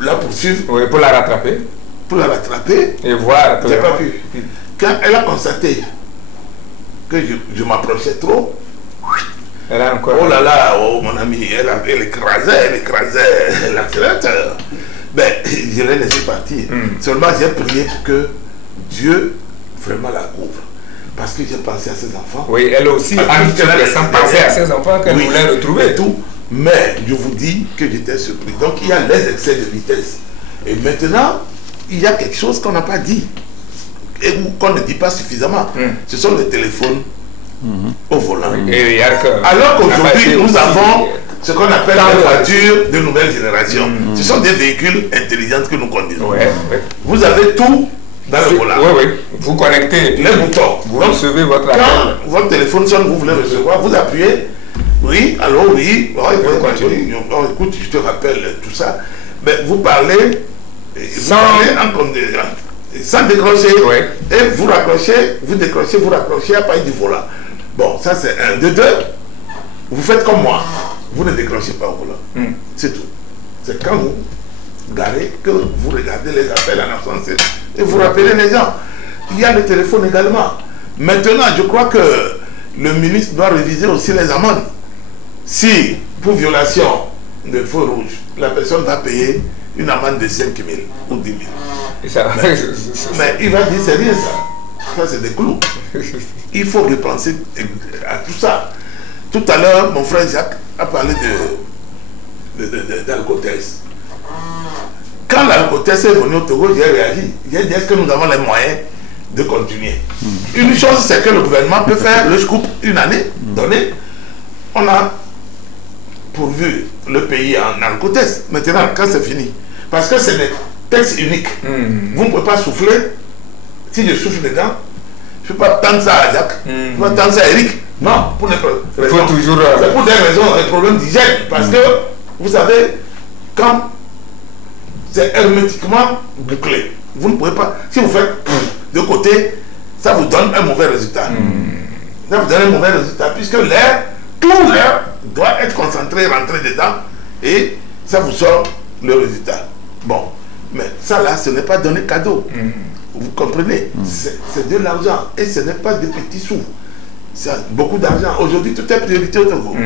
la poursuivre. Oui, pour la rattraper. Pour la rattraper. Et voir. J'ai pas pu. Quand elle a constaté que je m'approchais trop, elle a encore... oh là là, oh mon ami, elle écrasait l'accélérateur. Ben, je l'ai laissé partir. Seulement, j'ai prié pour que Dieu vraiment la couvre. Parce que j'ai pensé à ses enfants. Oui, elle aussi a pensé à ses enfants qu'elle voulait retrouver. Tout. Mais je vous dis que j'étais surpris. Donc il y a les excès de vitesse. Et maintenant, il y a quelque chose qu'on n'a pas dit. Et qu'on ne dit pas suffisamment. Ce sont les téléphones au volant. Alors qu'aujourd'hui, nous avons ce qu'on appelle les voitures de nouvelle génération. Ce sont des véhicules intelligents que nous conduisons. Vous avez tout dans le volant. Oui, oui. Vous connectez les boutons. Vous recevez votre appel. Quand votre téléphone sonne, vous voulez recevoir, vous appuyez. Oui, allô, oui. Oh, écoute, je te rappelle tout ça. Mais vous parlez sans décrocher. Oui. Et vous raccrochez, vous décrochez, vous raccrochez à partir du volant. Bon, ça c'est un. De deux, vous faites comme moi. Vous ne décrochez pas au volant. C'est tout. C'est quand vous garez que vous regardez les appels en absence et vous rappelez les gens. Il y a le téléphone également. Maintenant, je crois que le ministre doit réviser aussi les amendes. Si, pour violation de feu rouge, la personne va payer une amende de 5 000 ou 10 000. Mais il va dire, c'est rien ça. Ça, c'est des clous. Il faut repenser à tout ça. Tout à l'heure, mon frère Jacques a parlé d'alcotesse. Quand l'alcotesse est venue au Togo, j'ai réagi. J'ai dit, est-ce que nous avons les moyens de continuer? Une chose, c'est que le gouvernement peut faire le scoop une année donnée. On a pourvu le pays en alcotesse. Maintenant, quand c'est fini, parce que c'est des textes uniques. Vous ne pouvez pas souffler. Si je souffle dedans, je ne peux pas tendre ça à Jacques, je ne peux pas tendre ça à Eric. Non, pour des raisons. C'est pour des raisons, des problèmes d'hygiène. Parce que, vous savez, quand c'est hermétiquement bouclé, vous ne pouvez pas. Si vous faites de côté, ça vous donne un mauvais résultat. Ça vous donne un mauvais résultat, puisque l'air, tout l'air doit être concentré, rentré dedans, et ça vous sort le résultat. Bon, mais ça là, ce n'est pas donné cadeau. Vous comprenez? C'est de l'argent, et ce n'est pas des petits sous. C'est beaucoup d'argent. Aujourd'hui, tout est priorité au Togo.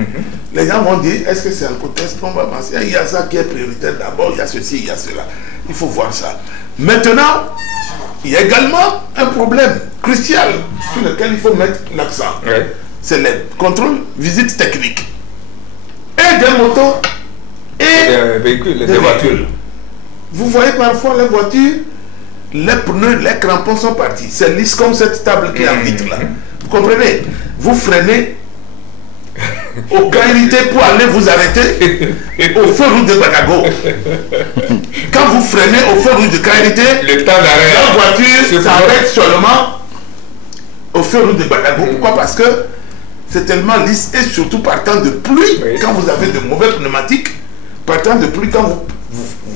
Les gens vont dire, est-ce que c'est un côté qu'on va penser? Il y a ça qui est prioritaire d'abord, il y a ceci, il y a cela. Il faut voir ça. Maintenant, il y a également un problème crucial sur lequel il faut mettre l'accent. C'est les contrôles, visites techniques. Et des motos et des véhicules, des voitures. Vous voyez parfois les voitures, les pneus, les crampons sont partis. C'est lisse comme cette table qui est en vitre là. Vous comprenez? Vous freinez au Kairité pour aller vous arrêter au feu rouge de Bagago. Quand vous freinez au feu rouge de Kairité, le temps d'arrêt, la voiture s'arrête seulement au feu rouge de Bagago. Pourquoi? Parce que c'est tellement lisse et surtout partant de pluie, quand vous avez de mauvais pneumatiques, partant de pluie, quand vous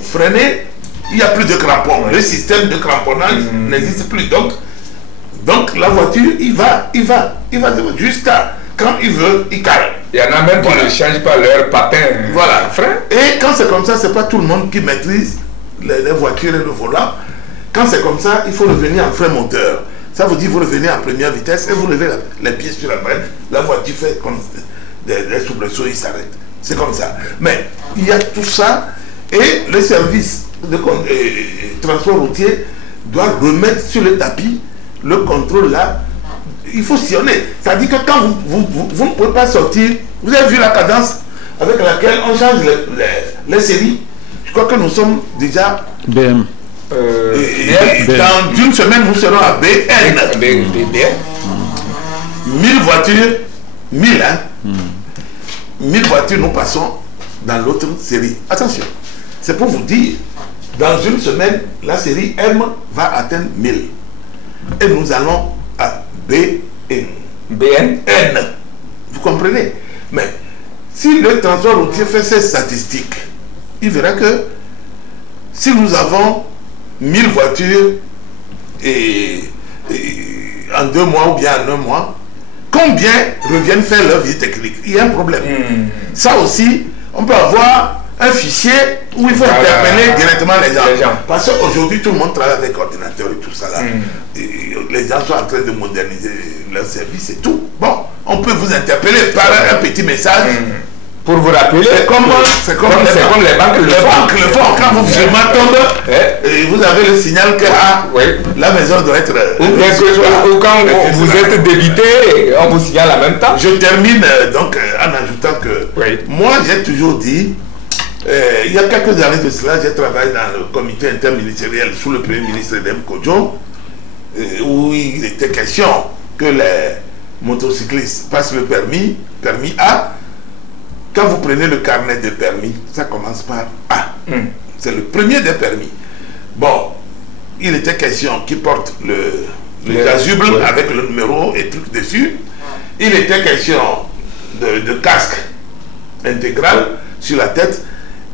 freinez, il n'y a plus de crampons. Le système de cramponnage n'existe plus. Donc, Donc la voiture, il va jusqu'à quand il veut, il cale. Il y en a même qui ne changent pas leur patin. Voilà. Frein. Et quand c'est comme ça, c'est pas tout le monde qui maîtrise les voitures et le volant. Quand c'est comme ça, il faut revenir en frein moteur. Ça veut dire vous revenez en première vitesse et vous levez les pieds sur la brette. La voiture fait comme des soubresauts, il s'arrête. C'est comme ça. Mais il y a tout ça et le service de transport routier doit remettre sur le tapis le contrôle là. Il faut sillonner. C'est-à-dire que quand vous ne pouvez pas sortir, vous avez vu la cadence avec laquelle on change les séries. Je crois que nous sommes déjà BM. Dans une semaine, nous serons à BN. 1000 voitures, 1000, hein. 1000 voitures, nous passons dans l'autre série. Attention, c'est pour vous dire, dans une semaine, la série M va atteindre 1000. Et nous allons à BN. BN. N. Vous comprenez? Mais si le transport routier fait ses statistiques, il verra que si nous avons 1000 voitures en 2 mois ou bien en 1 mois, combien reviennent faire leur vie technique? Il y a un problème. Ça aussi, on peut avoir un fichier où il faut interpeller directement les gens. Parce qu'aujourd'hui, tout le monde travaille avec ordinateur et tout ça là. Et les gens sont en train de moderniser leur service et tout. Bon, on peut vous interpeller par un petit message. Pour vous rappeler, c'est comme les banques le font. Quand vous tombez, vous avez le signal que la maison doit être... Ou quand vous êtes débité, on vous signale en même temps. Je termine donc en ajoutant que moi j'ai toujours dit, il y a quelques années de cela, j'ai travaillé dans le comité interministériel sous le premier ministre Edem Kodjo, où il était question que les motocyclistes passent le permis A. Quand vous prenez le carnet de permis, ça commence par A. C'est le premier des permis. Bon, il était question qui porte le chasuble avec le numéro et trucs dessus. Il était question de casque intégral sur la tête.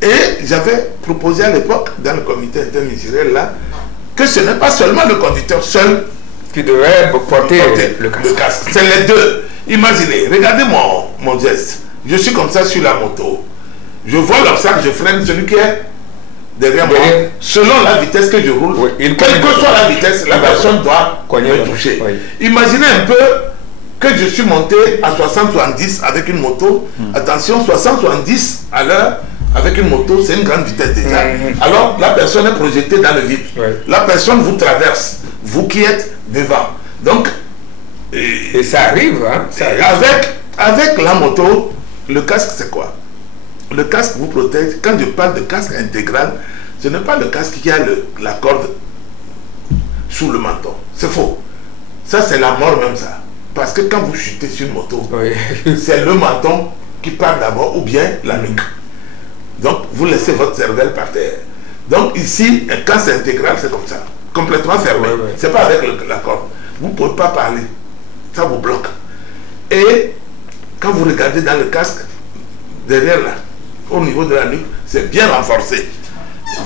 Et j'avais proposé à l'époque, dans le comité interministériel là, que ce n'est pas seulement le conducteur seul qui devrait porter le casque. C'est les deux. Imaginez, regardez mon geste. Je suis comme ça sur la moto. Je vois l'obstacle, je freine celui qui est derrière moi. Selon la vitesse que je roule, quelle que soit la vitesse, la personne doit me toucher. Imaginez un peu que je suis monté à 60-70 avec une moto. Attention, 60-70 à l'heure avec une moto, c'est une grande vitesse déjà. Alors, la personne est projetée dans le vide. La personne vous traverse, vous qui êtes devant. Donc, et ça arrive, hein, ça arrive. Avec la moto, le casque, c'est quoi? Le casque vous protège. Quand je parle de casque intégral, ce n'est pas le casque qui a la corde sous le menton. C'est faux. Ça, c'est la mort même, ça. Parce que quand vous chutez sur une moto, c'est le menton qui part d'abord ou bien la nuque. Donc, vous laissez votre cervelle par terre. Donc, ici, un casque intégral, c'est comme ça. Complètement fermé. C'est pas avec la corde. Vous ne pouvez pas parler. Ça vous bloque. Et quand vous regardez dans le casque, derrière là, au niveau de la nuque, c'est bien renforcé.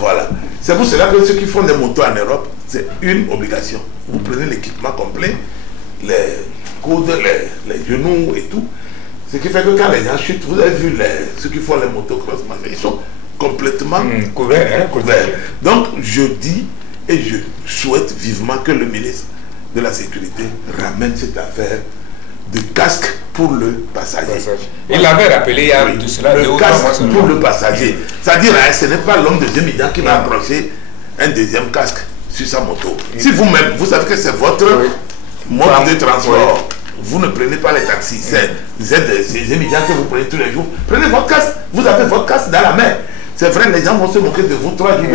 Voilà. C'est pour cela que ceux qui font des motos en Europe, c'est une obligation. Vous prenez l'équipement complet, les coudes, les genoux et tout. Ce qui fait que quand les gens chutent, vous avez vu ceux qui font les motocross, ils sont complètement couverts. Donc je dis et je souhaite vivement que le ministre de la Sécurité ramène cette affaire de casque pour le passager. Il l'avait rappelé il y a de cela. Le casque pour le passager. C'est-à-dire, ce n'est pas l'homme de 2 milliards qui va accrocher un deuxième casque sur sa moto. Si vous-même, vous savez que c'est votre mode de transport, vous ne prenez pas les taxis. C'est des milliards que vous prenez tous les jours. Prenez votre casque. Vous avez votre casque dans la main. C'est vrai, les gens vont se moquer de vous 3 jours.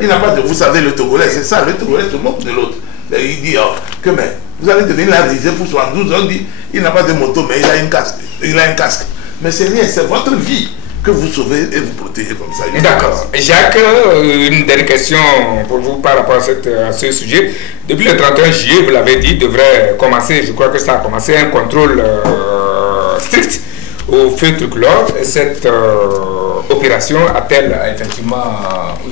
Il n'a pas de... Vous savez, le Togolais, c'est ça. Le Togolais se moque de l'autre. Il dit que mais vous allez devenir la risée pour 72 ans. On dit il n'a pas de moto, mais il a une casque. Il a un casque. Mais c'est rien, c'est votre vie que vous sauvez et vous protégez comme ça. D'accord. Jacques, une dernière question pour vous par rapport à ce sujet. Depuis le 31 juillet, vous l'avez dit, devrait commencer, je crois que ça a commencé, un contrôle strict au feu tricolore. Cette opération a-t-elle effectivement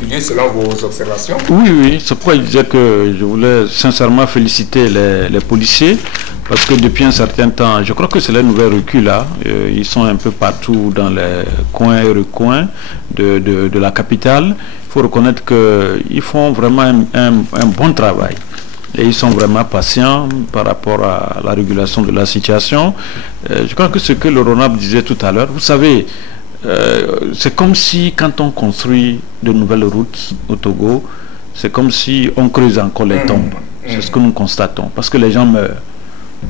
eu lieu selon vos observations? Oui, c'est pourquoi je disais que je voulais sincèrement féliciter les policiers, parce que depuis un certain temps, je crois que c'est la nouvelle recul là, ils sont un peu partout dans les coins et recoins de la capitale. Il faut reconnaître qu'ils font vraiment un bon travail. Et ils sont vraiment patients par rapport à la régulation de la situation. Je crois que ce que le Ronab disait tout à l'heure, vous savez, c'est comme si quand on construit de nouvelles routes au Togo, c'est comme si on creuse encore les tombes. C'est ce que nous constatons, parce que les gens meurent.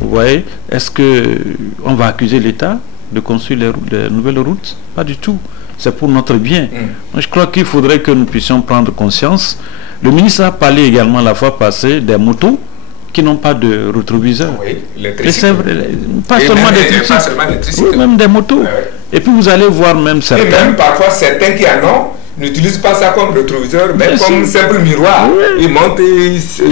Vous voyez, est-ce qu'on va accuser l'État de construire les nouvelles routes? Pas du tout. C'est pour notre bien. Moi, je crois qu'il faudrait que nous puissions prendre conscience. Le ministre a parlé également la fois passée des motos qui n'ont pas de rétroviseur. Oui, et c'est vrai, pas seulement des tricycles, oui, même des motos. Et puis vous allez voir même certains. Et même parfois certains qui en ont n'utilisent pas ça comme rétroviseur, mais comme simple miroir. Ils montent, ils se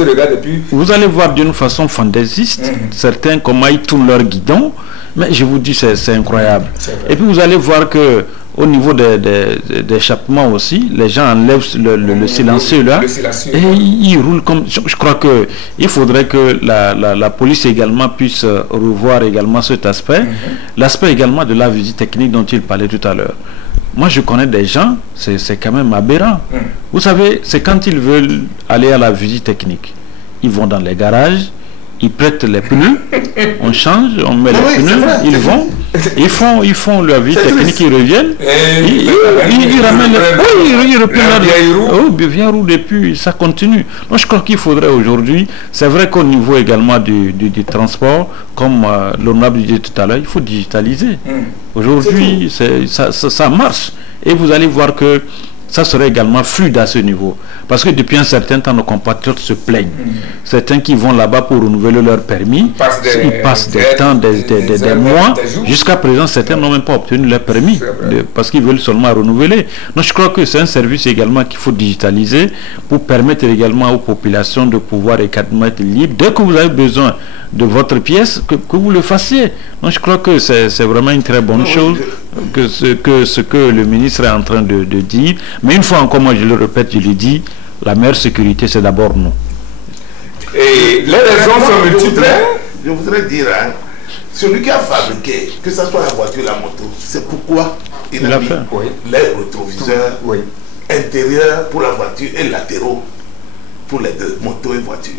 regardent depuis. Vous allez voir d'une façon fantaisiste certains comment ils tournent leur guidon. Mais je vous dis, c'est incroyable. Et puis vous allez voir que au niveau des échappements aussi, les gens enlèvent le silencieux là, et ils roulent comme... Je crois qu'il faudrait que la police également puisse revoir également cet aspect. L'aspect également de la visite technique dont il parlait tout à l'heure. Moi, je connais des gens, c'est quand même aberrant. Vous savez, c'est quand ils veulent aller à la visite technique. Ils vont dans les garages, ils prêtent les pneus, on change, on met les pneus, ils vont, ils font leur vie technique, ils reviennent, ils ramènent, ils reprennent leur vieille roue et puis ça continue. Donc je crois qu'il faudrait aujourd'hui, c'est vrai qu'au niveau également du transport, comme l'honorable disait tout à l'heure, il faut digitaliser. Aujourd'hui, ça marche et vous allez voir que ça serait également fluide à ce niveau. Parce que depuis un certain temps, nos compatriotes se plaignent. Certains qui vont là-bas pour renouveler leur permis, ils passent des temps, des mois. Jusqu'à présent, certains n'ont même pas obtenu leur permis parce qu'ils veulent seulement renouveler. Donc je crois que c'est un service également qu'il faut digitaliser pour permettre également aux populations de pouvoir également être libres. Dès que vous avez besoin de votre pièce, que vous le fassiez. Donc je crois que c'est vraiment une très bonne chose que ce que le ministre est en train de dire. Mais une fois encore, moi je le répète, je le dis, la meilleure sécurité c'est d'abord nous. Et les raisons sont multiples. Je voudrais dire, celui qui a fabriqué, que ce soit la voiture ou la moto, c'est pourquoi il a mis les rétroviseurs intérieurs pour la voiture et latéraux pour les deux, moto et voiture.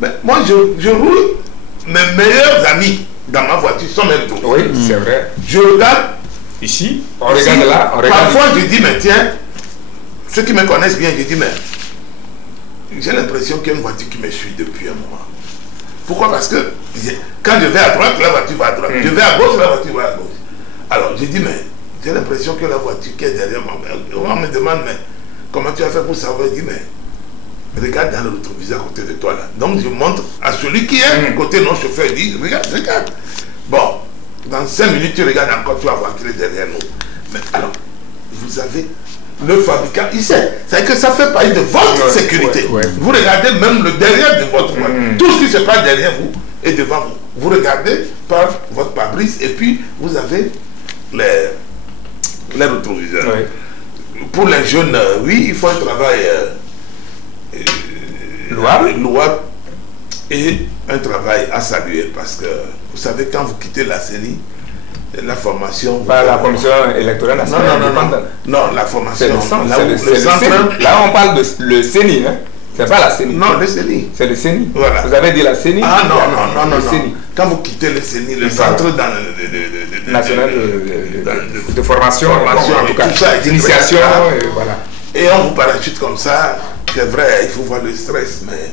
Mais moi je roule, mes meilleurs amis dans ma voiture sont même tous. Oui, c'est vrai. Je regarde ici, on regarde là, on regarde. Parfois je dis, mais tiens, ceux qui me connaissent bien, je dis, mais j'ai l'impression qu'il y a une voiture qui me suit depuis un moment. Pourquoi? Parce que quand je vais à droite, la voiture va à droite. Je vais à gauche, la voiture va à gauche. Alors je dis, mais j'ai l'impression que la voiture qui est derrière moi, on me demande, mais comment tu as fait pour savoir? Je dis, mais regarde dans le rétroviseur à côté de toi là. Donc je montre à celui qui est côté non chauffeur, il dit, regarde. Bon, dans 5 minutes, tu regardes encore, tu vas voir qu'il est derrière nous. Mais alors, vous avez le fabricant, il sait. C'est que ça fait partie de votre sécurité. Vous regardez même le derrière de votre voiture. Tout ce qui se passe derrière vous et devant vous. Vous regardez par votre pare-brise et puis vous avez les rétroviseurs. Pour les jeunes, oui, il faut un travail louable et un travail à saluer parce que vous savez, quand vous quittez la CENI, la formation... Pas la commission électorale nationale. Non, la formation... Là, on parle de le CENI, hein? C'est pas la CENI. Non, le CENI. C'est le CENI. Voilà. Vous avez dit la CENI? Ah non. CENI. Quand vous quittez le CENI, le centre national de formation, en tout cas, d'initiation, voilà. Et on vous parachute comme ça, c'est vrai, il faut voir le stress, mais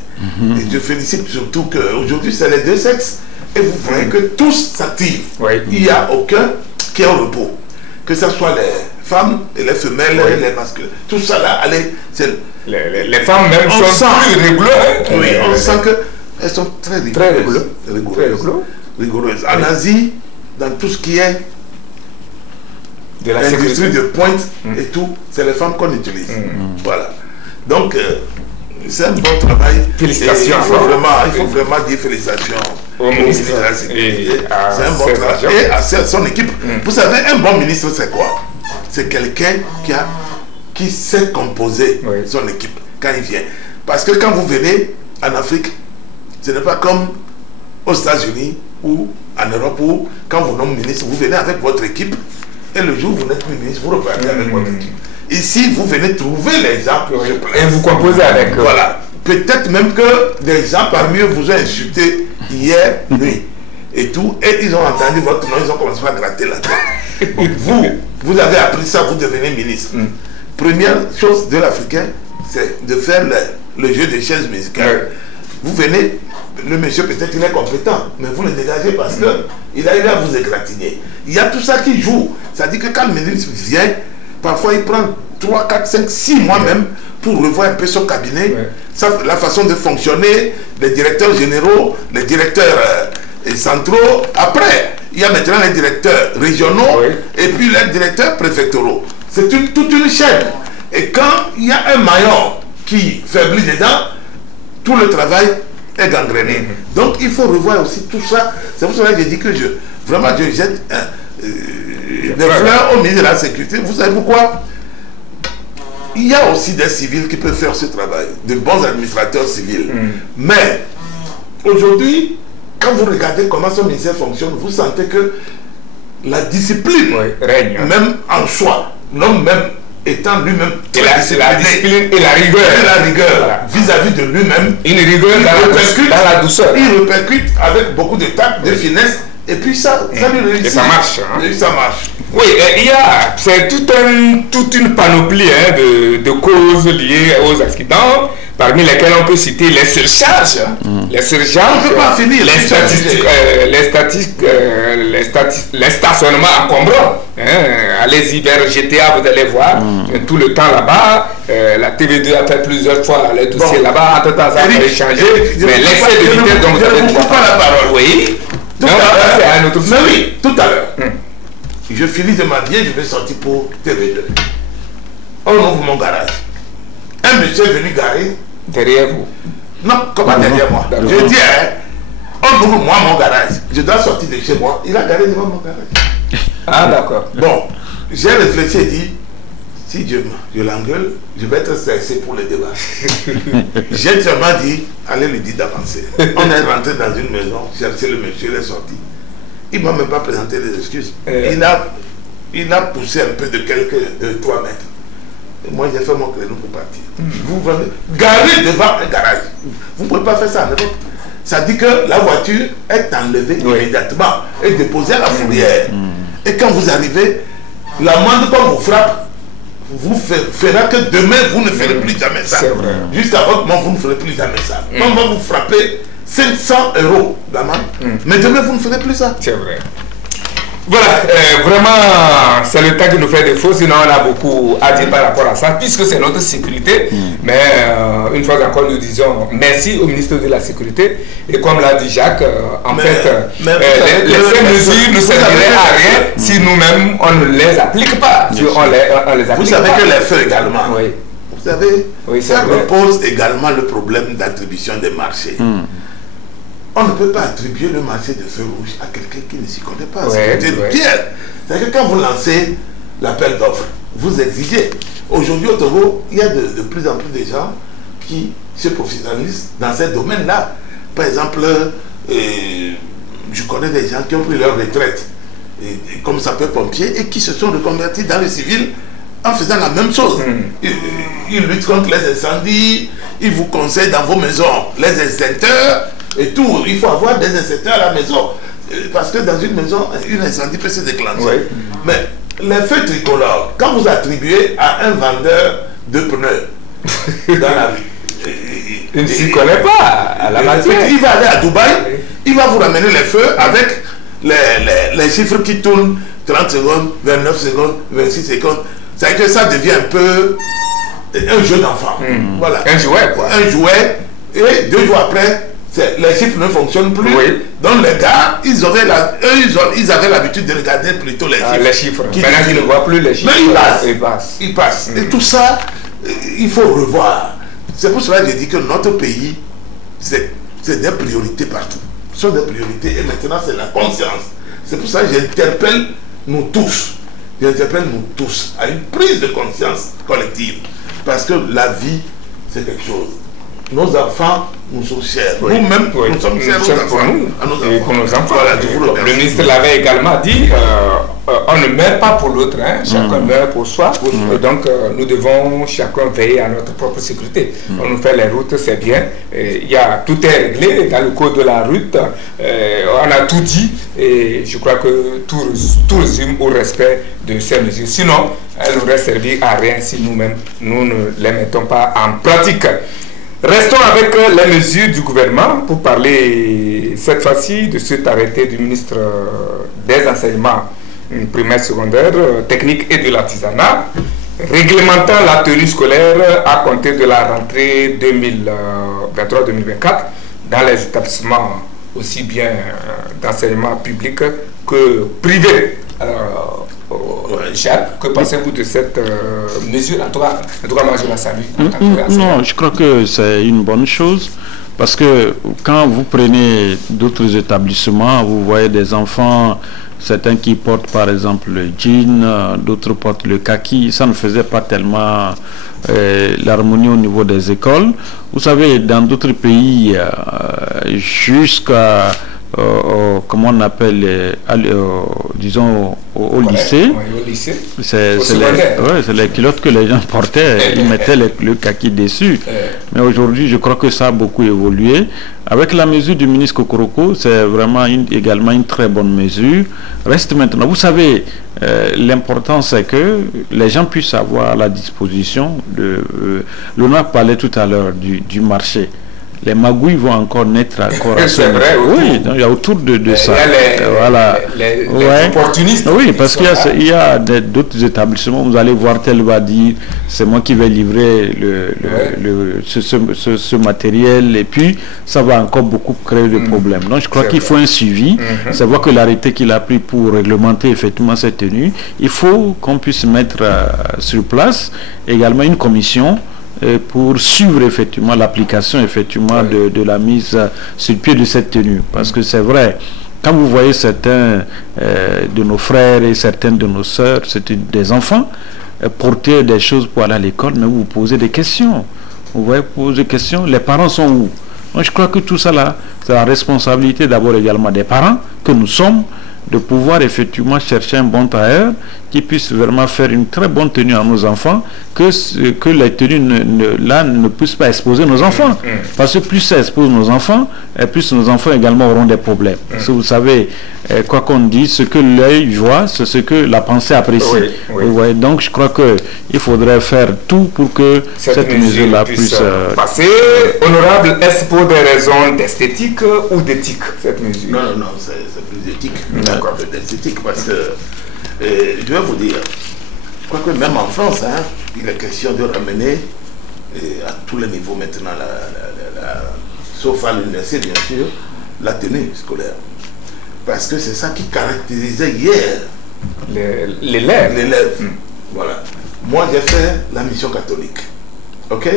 je félicite surtout qu'aujourd'hui c'est les deux sexes, et vous voyez que tous s'activent. Il n'y a aucun qui est au repos. Que ce soit les femmes et les femelles et les masculins. Tout ça là, allez, c'est... Les femmes même sont plus rigoureuses. Oui, on sent qu'elles sont très rigoureuses. En Asie, dans tout ce qui est de la l'industrie de pointe et tout, c'est les femmes qu'on utilise. Voilà. Donc, C'est un bon travail. Félicitations. Il faut vraiment dire félicitations au ministre de la Sécurité. C'est un bon travail. Et à son équipe. Vous savez, un bon ministre, c'est quoi? C'est quelqu'un qui sait composer son équipe quand il vient. Parce que quand vous venez en Afrique, ce n'est pas comme aux États-Unis ou en Europe où, quand vous nommez ministre, vous venez avec votre équipe et le jour où vous n'êtes plus ministre, vous repartez avec votre équipe. Ici, vous venez trouver les gens et vous composez avec eux. Voilà. Peut-être même que des gens parmi eux vous ont insulté hier nuit et tout, et ils ont entendu votre nom, ils ont commencé à gratter la tête. Vous avez appris ça, vous devenez ministre. Première chose de l'Africain, c'est de faire le jeu des chaises musicales. Vous venez, le monsieur peut-être il est compétent, mais vous le dégagez parce qu'il arrive à vous égratigner. Il y a tout ça qui joue. Ça dit que quand le ministre vient, parfois il prend 3, 4, 5, 6 mois même pour revoir un peu son cabinet, la façon de fonctionner, les directeurs généraux, les directeurs centraux. Après, il y a maintenant les directeurs régionaux et puis les directeurs préfectoraux. C'est toute une chaîne. Et quand il y a un maillon qui faiblit dedans, tout le travail est gangréné. Donc il faut revoir aussi tout ça. C'est pour cela que j'ai dit que je jette des fleurs au ministre de la Sécurité. Vous savez pourquoi? Il y a aussi des civils qui peuvent faire ce travail, de bons administrateurs civils. Mais aujourd'hui, quand vous regardez comment son ministère fonctionne, vous sentez que la discipline règne. Même en soi, l'homme même étant lui-même la discipline et la rigueur vis-à-vis de lui-même, une rigueur dans la douceur. Il répercute avec beaucoup de tact, de finesse, et puis ça lui réussit. Et ça marche. Et ça marche. Oui, c'est toute une panoplie de causes liées aux accidents, parmi lesquelles on peut citer les surcharges, les stationnements encombrants. Allez-y vers GTA, vous allez voir, tout le temps là-bas. La TV2 a fait plusieurs fois les dossiers là-bas, entre temps ça a échangé. Mais l'excès de vitesse dont vous avez pas la parole. Oui. Tout à l'heure. Je finis de m'habiller, je vais sortir pour TV2. On ouvre mon garage. Un monsieur est venu garer. Derrière vous? Non, comment derrière moi? Je dis, on ouvre moi mon garage. Je dois sortir de chez moi. Il a garé devant mon garage. Ah d'accord. Bon, j'ai réfléchi et dit, si je l'engueule, je vais être stressé pour le débat. J'ai seulement dit, allez lui dire d'avancer. On est rentré dans une maison, cherché le monsieur, il est sorti. Il ne m'a même pas présenté des excuses. Il a poussé un peu de 3 mètres. Et moi, j'ai fait mon créneau pour partir. Vous venez garer devant un garage. Vous ne pouvez pas faire ça en Europe. Ça dit que la voiture est enlevée immédiatement et déposée à la fourrière. Et quand vous arrivez, l'amende qu'on vous frappe vous fera que demain, vous ne ferez plus jamais ça. Juste avant que moi, vous ne ferez plus jamais ça. On va vous frapper 500 € d'amende. Mais demain, vous ne ferez plus ça. C'est vrai. Voilà, vraiment, c'est le temps qui nous fait défaut, sinon on a beaucoup à dire par rapport à ça, puisque c'est notre sécurité. Mais une fois encore, nous disons merci au ministre de la Sécurité. Et comme l'a dit Jacques, ces mesures ne serviraient à rien si nous-mêmes, on ne les applique pas. Si on les applique. Vous savez que les feux également, vous savez, ça vrai. repose également le problème d'attribution des marchés. On ne peut pas attribuer le marché de feu rouge à quelqu'un qui ne s'y connaît pas. C'est pire. C'est-à-dire que quand vous lancez l'appel d'offres, vous exigez. Aujourd'hui au Togo, il y a de plus en plus de gens qui se professionnalisent dans ces domaines-là. Par exemple, je connais des gens qui ont pris leur retraite comme sapeurs-pompiers et qui se sont reconvertis dans le civil en faisant la même chose. Ils luttent contre les incendies, ils vous conseillent dans vos maisons les extincteurs et tout. Il faut avoir des extincteurs à la maison parce que dans une maison, un incendie peut se déclencher. Mais les feux tricolores, quand vous attribuez à un vendeur de pneus dans la rue, il ne s'y connaît pas à la matière. Il va aller à Dubaï, il va vous ramener les feux avec les chiffres qui tournent 30 secondes, 29 secondes, 26 secondes. C'est que ça devient un peu un jeu d'enfant. Voilà. Un jouet, quoi. Un jouet. Et 2 jours après, les chiffres ne fonctionnent plus. Donc les gars, ils avaient l'habitude de regarder plutôt les chiffres. Les chiffres. Maintenant qu'ils ne voient plus les chiffres. Mais ils passent. Et tout ça, il faut revoir. C'est pour cela que je dis que notre pays, c'est des priorités partout. Ce sont des priorités et maintenant c'est la conscience. C'est pour ça que j'interpelle nous tous. J'interpelle nous tous à une prise de conscience collective. Parce que la vie, c'est quelque chose. Nos enfants nous sont chers. Oui. Nous-mêmes, nous sommes chers pour nous, et pour nos enfants. Voilà, le ministre l'avait également dit, on ne meurt pas pour l'autre, hein. Chacun meurt pour soi. Et donc, nous devons chacun veiller à notre propre sécurité. On nous fait les routes, c'est bien. Tout est réglé dans le code de la route. On a tout dit et je crois que tout résume au respect de ces mesures. Sinon, elles n'auraient servi à rien si nous-mêmes, nous ne les mettons pas en pratique. Restons avec les mesures du gouvernement pour parler cette fois-ci de cet arrêté du ministre des enseignements primaires, secondaires, techniques et de l'artisanat, réglementant la tenue scolaire à compter de la rentrée 2023-2024 dans les établissements aussi bien d'enseignement public que privé. Jacques, que pensez-vous de cette mesure? En tout cas, moi je la salue. Non, je crois que c'est une bonne chose parce que quand vous prenez d'autres établissements, vous voyez des enfants, certains qui portent par exemple le jean, d'autres portent le kaki, ça ne faisait pas tellement l'harmonie au niveau des écoles. Vous savez, dans d'autres pays, jusqu'à comment on appelle, disons au lycée, oui, au lycée. C'est les culottes que les gens portaient, ils mettaient le kaki dessus. Mais aujourd'hui, je crois que ça a beaucoup évolué. Avec la mesure du ministre Kokoroko, c'est vraiment également une très bonne mesure. Reste maintenant, vous savez, l'important c'est que les gens puissent avoir à la disposition l'on parlait tout à l'heure du marché. Les magouilles vont encore naître encore. C'est vrai. Oui, donc il y a autour de ça. Les opportunistes. Oui, parce qu'il y a d'autres établissements. Vous allez voir, tel va dire, c'est moi qui vais livrer ce matériel, et puis ça va encore beaucoup créer de problèmes. Donc je crois qu'il faut un suivi. Savoir que l'arrêté qu'il a pris pour réglementer effectivement cette tenue, il faut qu'on puisse mettre sur place également une commission pour suivre effectivement l'application effectivement de la mise sur pied de cette tenue. Parce que c'est vrai, quand vous voyez certains de nos frères et certaines de nos sœurs, c'est des enfants, porter des choses pour aller à l'école, mais vous posez des questions. Vous voyez, poser des questions, les parents sont où? Donc je crois que tout ça là, c'est la responsabilité d'abord également des parents que nous sommes, de pouvoir effectivement chercher un bon tailleur qui puisse vraiment faire une très bonne tenue à nos enfants, que les tenues ne puissent pas exposer nos enfants. Parce que plus ça expose nos enfants, plus nos enfants également auront des problèmes. Parce que vous savez, quoi qu'on dise, ce que l'œil voit, c'est ce que la pensée apprécie. Vous voyez, donc je crois qu'il faudrait faire tout pour que cette mesure-là puisse passer. Honorable, est-ce pour des raisons d'esthétique ou d'éthique, cette mesure? Non, c'est plus d'éthique. D'accord, d'esthétique, parce que je vais vous dire, je crois que même en France, il est question de ramener à tous les niveaux maintenant, sauf à l'université bien sûr, la tenue scolaire. Parce que c'est ça qui caractérisait hier l'élève. Voilà. Moi j'ai fait la mission catholique. Ok?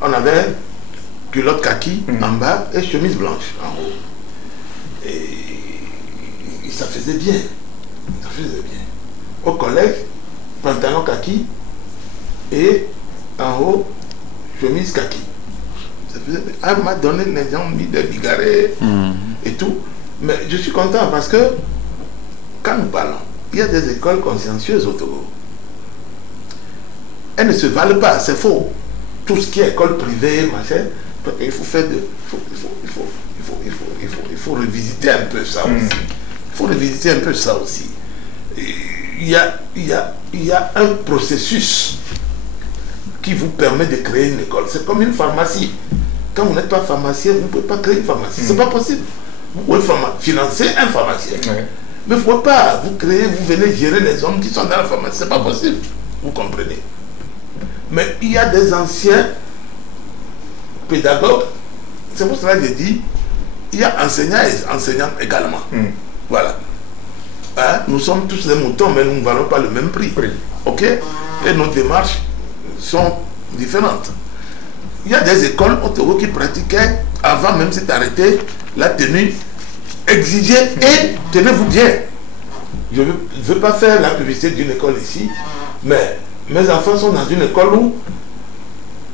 On avait culotte kaki en bas et chemise blanche en haut. Et ça faisait bien. Ça faisait bien. Au collège, pantalon kaki et en haut, chemise kaki. Ça faisait bien. Elle m'a donné les gens mis des bigarrés et tout. Mais je suis content parce que quand nous parlons, il y a des écoles consciencieuses au Togo. Elles ne se valent pas, c'est faux. Tout ce qui est école privée, machin, il faut faire il faut revisiter un peu ça aussi. Il faut revisiter un peu ça aussi. Il y a un processus qui vous permet de créer une école. C'est comme une pharmacie. Quand vous n'êtes pas pharmacien, vous ne pouvez pas créer une pharmacie. C'est pas possible. Vous pouvez financer un pharmacien. Mais il ne faut pas vous créer, vous venez gérer les hommes qui sont dans la pharmacie. C'est pas possible. Vous comprenez. Mais il y a des anciens pédagogues. C'est pour cela que je dis, il y a enseignants et enseignants également. Voilà. Nous sommes tous des moutons, mais nous ne valons pas le même prix. Ok? Et nos démarches sont différentes. il y a des écoles au Togo qui pratiquaient, avant même cette arrêté, la tenue exigée. Et tenez-vous bien, je ne veux pas faire la publicité d'une école ici, mais mes enfants sont dans une école où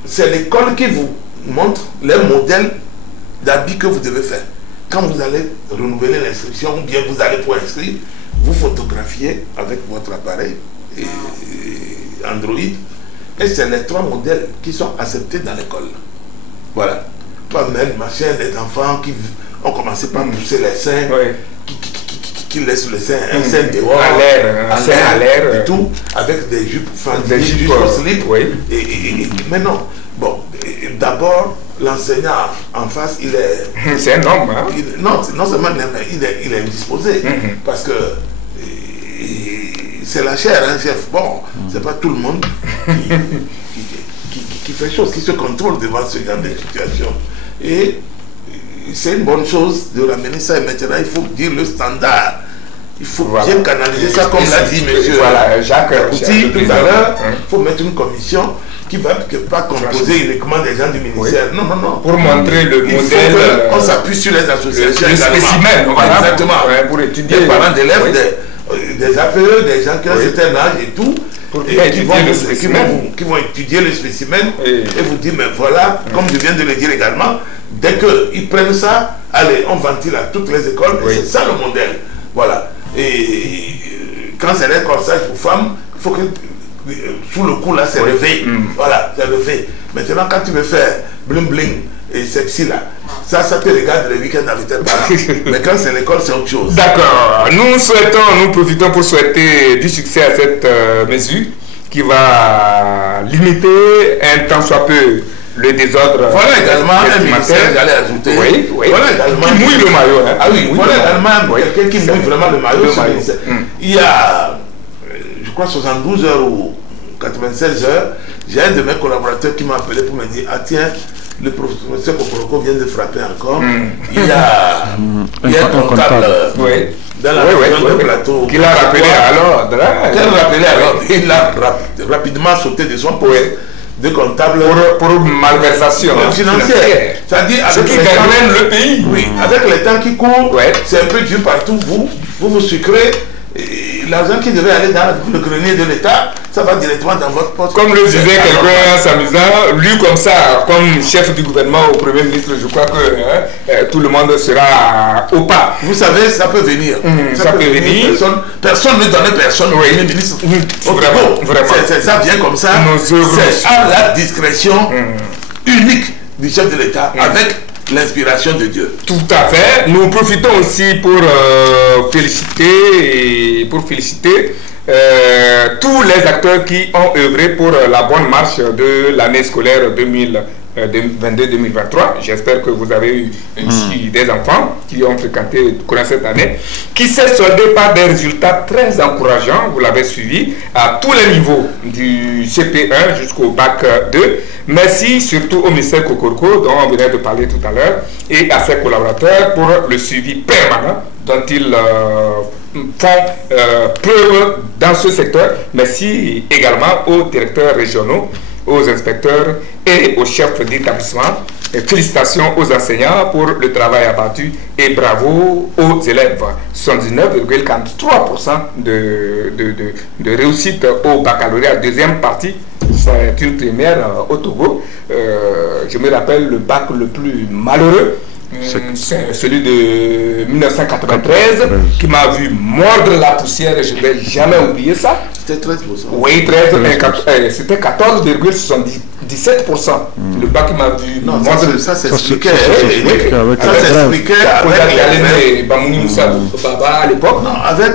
c'est l'école qui vous montre les modèles d'habits que vous devez faire. Quand vous allez renouveler l'inscription ou bien vous allez pour inscrire, vous photographiez avec votre appareil Android et c'est les 3 modèles qui sont acceptés dans l'école. Voilà. Pas même machin, les enfants qui ont commencé par pousser les seins, qui laissent le sein, un sein dehors, à l'air, et tout, avec des jupes jusqu'au slip. Mais non. Bon, d'abord, l'enseignant en face, il est... C'est un homme, hein? Non seulement il est indisposé, parce que c'est la chair, hein, chef. Bon, c'est pas tout le monde qui fait chose, qui se contrôle devant ce genre de situation. Et c'est une bonne chose de ramener ça. Et maintenant, il faut dire le standard. Il faut bien canaliser ça, comme l'a dit monsieur Jacques Couty tout à l'heure. Il faut mettre une commission qui ne va pas composer uniquement des gens du ministère. Non. Pour montrer le modèle. On s'appuie sur les associations. Le spécimen. Exactement. Pour étudier. Des parents d'élèves, des APE, des gens qui ont un certain âge et tout. Et qui vont étudier le spécimen et vous dire, mais voilà, comme je viens de le dire également, dès qu'ils prennent ça, allez, on ventile à toutes les écoles, et c'est ça le modèle. Voilà. Et quand c'est les corsages pour femmes, il faut que sous le cou là, c'est levé. Voilà, c'est levé. Maintenant, quand tu veux faire bling bling et sexy là, ça te regarde le week-end avec tes parents. Mais quand c'est l'école, c'est autre chose. D'accord. Nous profitons pour souhaiter du succès à cette mesure qui va limiter un tant soit peu le désordre. Voilà également un ministère, j'allais ajouter. Voilà également. Qui mouille le maillot. Hein. Ah oui, voilà également quelqu'un qui mouille vraiment le maillot. Il y a, je crois, 72 heures ou 96 heures, j'ai un de mes collaborateurs qui m'a appelé pour me dire, ah tiens, le professeur Kokoroko vient de frapper encore. Il y a un comptable dans la région de plateau. Qui l'a rappelé à l'ordre. Il a rapidement sauté de son poste de comptable pour malversation financière. C'est-à-dire ce qui gagne le pays. Oui, avec les temps qui courent, c'est un peu dur partout. Vous sucrez. L'argent qui devait aller dans le grenier de l'État, ça va directement dans votre poste. Comme le disait quelqu'un s'amusant, lui comme ça, comme chef du gouvernement au Premier ministre, je crois que tout le monde sera au pas. Vous savez, ça peut venir. Ça peut venir. Personne ne donnait personne au Premier ministre. Vraiment. Ça vient comme ça. C'est à la discrétion unique du chef de l'État avec l'inspiration de Dieu. Tout à fait. Nous profitons aussi pour féliciter tous les acteurs qui ont œuvré pour la bonne marche de l'année scolaire 2022-2023. J'espère que vous avez eu des enfants qui ont fréquenté cette année, qui s'est soldée par des résultats très encourageants. Vous l'avez suivi à tous les niveaux, du CP1 jusqu'au bac 2. Merci surtout au ministère Kokoroko, dont on venait de parler tout à l'heure, et à ses collaborateurs pour le suivi permanent dont ils font preuve dans ce secteur. Merci également aux directeurs régionaux, aux inspecteurs et aux chefs d'établissement. Félicitations aux enseignants pour le travail abattu et bravo aux élèves. 79,43% de réussite au baccalauréat. Deuxième partie, c'est une première au Togo. Je me rappelle le bac le plus malheureux. C'est celui de 1993 qui m'a vu mordre la poussière et je ne vais jamais oublier ça. C'était 13%. Oui, 13%. C'était 14,77%. Le bac qui m'a vu mordre. Ça s'expliquait. Ça s'expliquait avec Bamouni Moussa Baba à l'époque. On était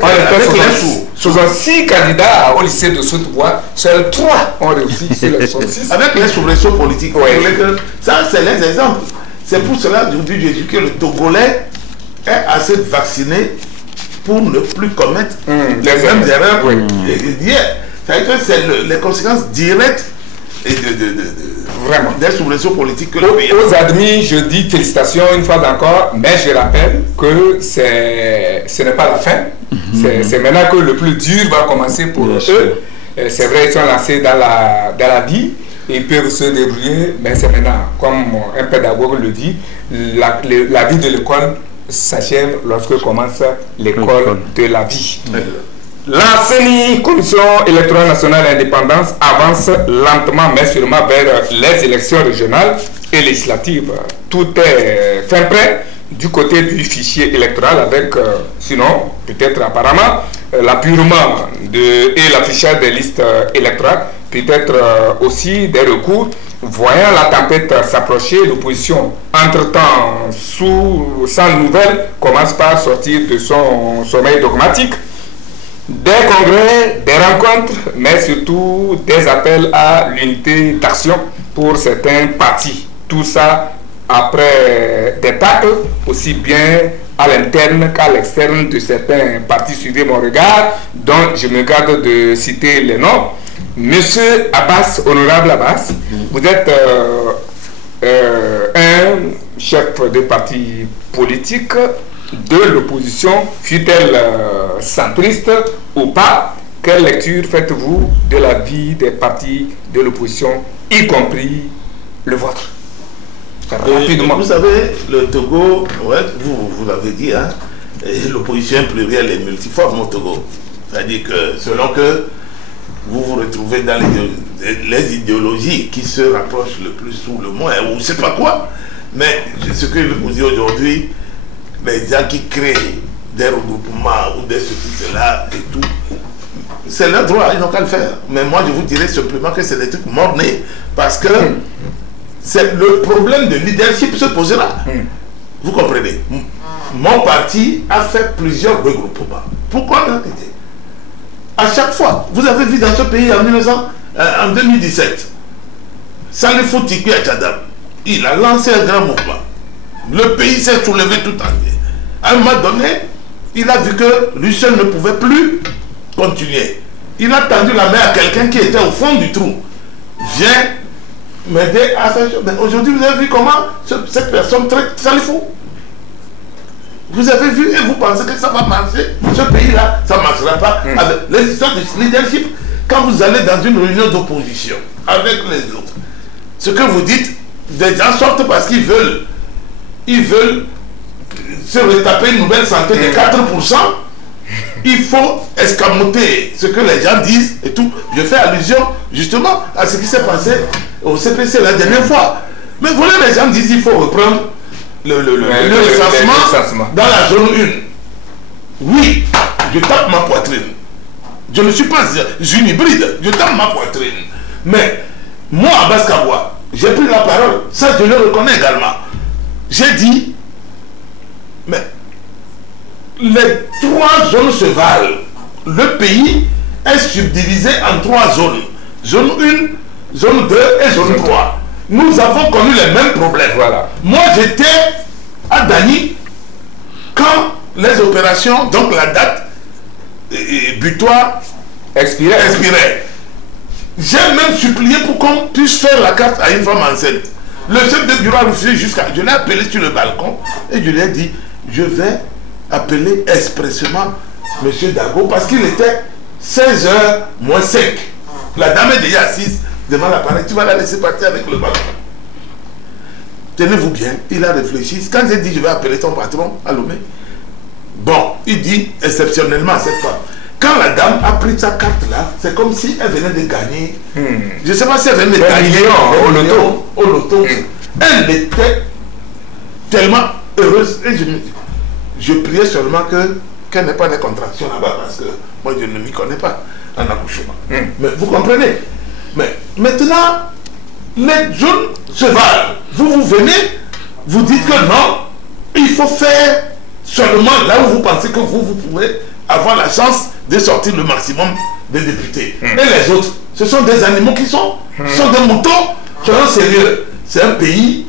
66 candidats au lycée de Saute-Bois. Seuls 3 ont réussi sur les 66. Avec les soubresauts politiques. Ça, c'est les exemples. C'est pour cela que je dis que le Togolais est assez vacciné pour ne plus commettre les mêmes erreurs d'hier. C'est les conséquences directes et vraiment des soubresauts politiques que le pays a. Aux admis, je dis félicitations une fois encore, mais je rappelle que ce n'est pas la fin. C'est maintenant que le plus dur va commencer pour eux. C'est vrai, ils sont lancés dans la vie. ils peuvent se débrouiller, mais c'est maintenant, comme un pédagogue le dit, la vie de l'école s'achève lorsque commence l'école de la vie. La CENI, Commission électorale nationale indépendante, avance lentement mais sûrement vers les élections régionales et législatives. Tout est fin prêt du côté du fichier électoral avec, sinon, peut-être apparemment, l'appurement et l'affichage des listes électorales, peut-être aussi des recours. Voyant la tempête s'approcher, l'opposition, entre-temps, sans nouvelles, commence par sortir de son sommeil dogmatique. Des congrès, des rencontres, mais surtout des appels à l'unité d'action pour certains partis. Tout ça après des tacles, aussi bien à l'interne qu'à l'externe de certains partis. Suivez mon regard, dont je me garde de citer les noms. Monsieur Abbas, honorable Abbas, vous êtes un chef de parti politique de l'opposition, fut-elle centriste ou pas. Quelle lecture faites-vous de la vie des partis de l'opposition, y compris le vôtre? Rapidement. Vous savez, le Togo, ouais, vous l'avez dit, hein, l'opposition plurielle est multiforme au Togo. C'est-à-dire que selon que vous vous retrouvez dans les idéologies qui se rapprochent le plus ou le moins, ou je ne sais pas quoi, mais ce que je vous dis aujourd'hui, les gens qui créent des regroupements ou des ceci, cela et tout, c'est leur droit, ils n'ont qu'à le faire. Mais moi, je vous dirais simplement que c'est des trucs mornés, parce que c'est le problème de leadership se posera. Vous comprenez? Mon parti a fait plusieurs regroupements. Pourquoi l'arrêter? À chaque fois, vous avez vu dans ce pays en 2017, Salifou Tikwi à Tchadam, il a lancé un grand mouvement. Le pays s'est soulevé tout entier. À un moment donné, il a vu que Lucien ne pouvait plus continuer. Il a tendu la main à quelqu'un qui était au fond du trou. Viens m'aider à faire. Aujourd'hui, vous avez vu comment cette personne traite Salifou. Vous avez vu et vous pensez que ça va marcher. Ce pays-là, ça ne marchera pas. Avec les histoires de leadership, quand vous allez dans une réunion d'opposition avec les autres, ce que vous dites, des gens sortent parce qu'ils veulent se retaper une nouvelle santé de 4%. Il faut escamoter ce que les gens disent et tout. Je fais allusion justement à ce qui s'est passé au CPC la dernière fois. Mais voilà, les gens disent qu'il faut reprendre le recensement dans la zone 1. Oui, je tape ma poitrine. Je ne suis pas une hybride, je tape ma poitrine. Mais moi, Abbas Kabwa, j'ai pris la parole, ça je le reconnais également. J'ai dit, mais les 3 zones se valent. Le pays est subdivisé en 3 zones. Zone 1, zone 2 et zone 3. Nous avons connu les mêmes problèmes. Voilà. Moi, j'étais à Dani quand les opérations, donc la date butoir expirait. J'ai même supplié pour qu'on puisse faire la carte à une femme enceinte. Le chef de bureau a refusé jusqu'à... Je l'ai appelé sur le balcon et je lui ai dit, je vais appeler expressément M. Dago parce qu'il était 16h moins 5. La dame est déjà assise devant l'appareil. Tu vas la laisser partir avec le balcon. Tenez-vous bien, il a réfléchi. Quand j'ai dit je vais appeler ton patron à Lomé, bon, il dit exceptionnellement à cette femme. Quand la dame a pris sa carte là, c'est comme si elle venait de gagner. Je ne sais pas si elle venait de gagner au loto. Elle était tellement heureuse. Et je priais seulement qu'elle n'ait pas de contractions là-bas parce que moi je ne m'y connais pas en accouchement. Mais vous comprenez? Mais maintenant, les zones se valent. Vous venez, vous dites que non, il faut faire seulement là où vous pensez que vous pouvez avoir la chance de sortir le maximum de députés. Et les autres, ce sont des animaux qui sont des moutons. Soyons sérieux. C'est un pays,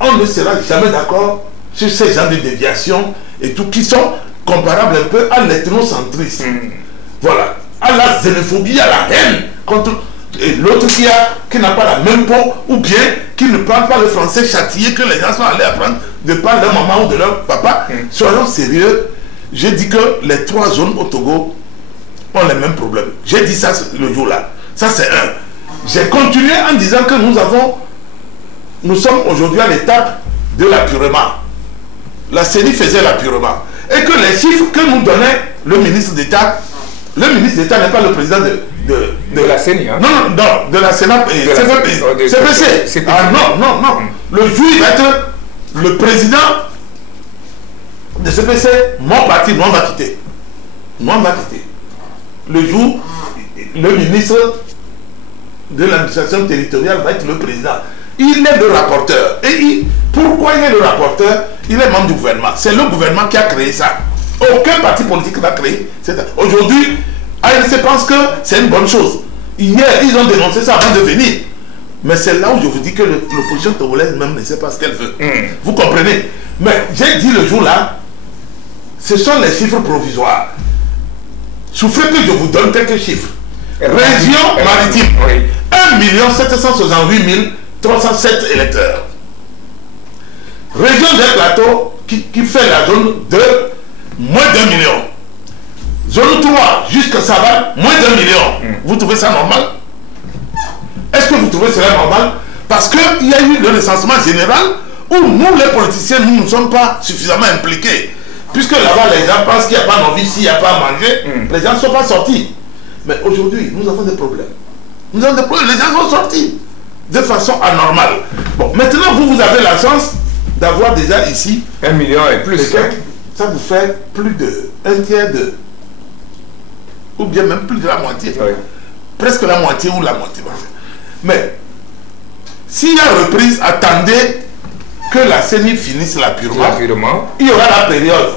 on ne sera jamais d'accord sur ces genres de déviations et tout, qui sont comparables un peu à l'ethnocentrisme. Voilà. À la xénophobie, à la haine contre l'autre qui n'a pas la même peau, ou bien qui ne parle pas le français châtié que les gens sont allés apprendre de par leur maman ou de leur papa. Soyons sérieux. J'ai dit que les 3 zones au Togo ont les mêmes problèmes. J'ai dit ça le jour-là. Ça, c'est un. j'ai continué en disant que nous sommes aujourd'hui à l'étape de l'apurement. La CENI faisait l'apurement. Et que les chiffres que nous donnait le ministre d'État n'est pas le président de la CENI. Hein? Non, de la Sénat, CPC. Ah non. Le jour, il va être le président de CPC, mon parti, nous on va quitter. Le jour, le ministre de l'administration territoriale va être le président. Il est le rapporteur. Et pourquoi il est le rapporteur? Il est membre du gouvernement. C'est le gouvernement qui a créé ça. Aucun parti politique n'a créé. Aujourd'hui, ANC pense que c'est une bonne chose. Hier, ils ont dénoncé ça avant de venir. Mais c'est là où je vous dis que l'opposition togolaise même ne sait pas ce qu'elle veut. Vous comprenez? Mais j'ai dit le jour-là, ce sont les chiffres provisoires. Souffrez que je vous donne quelques chiffres. Région maritime, 1 768 307 électeurs. Région des plateaux qui fait la zone de moins d'1 million. Zone 3 jusqu'à Savane, moins d'1 million. Vous trouvez ça normal? Est-ce que vous trouvez cela normal? Parce qu'il y a eu le recensement général où nous, les politiciens, nous ne sommes pas suffisamment impliqués. Puisque là-bas, les gens pensent qu'il n'y a pas d'envie, s'il n'y a pas à manger, les gens ne sont pas sortis. Mais aujourd'hui, nous avons des problèmes. Les gens sont sortis de façon anormale. Bon, maintenant, vous avez la chance d'avoir déjà ici 1 million et plus. Ça vous fait plus de un tiers de... Ou bien même plus de la moitié. Oui. Presque la moitié ou la moitié. Mais, s'il y a reprise, attendez que la CENI finisse l'apurement. Il y aura la période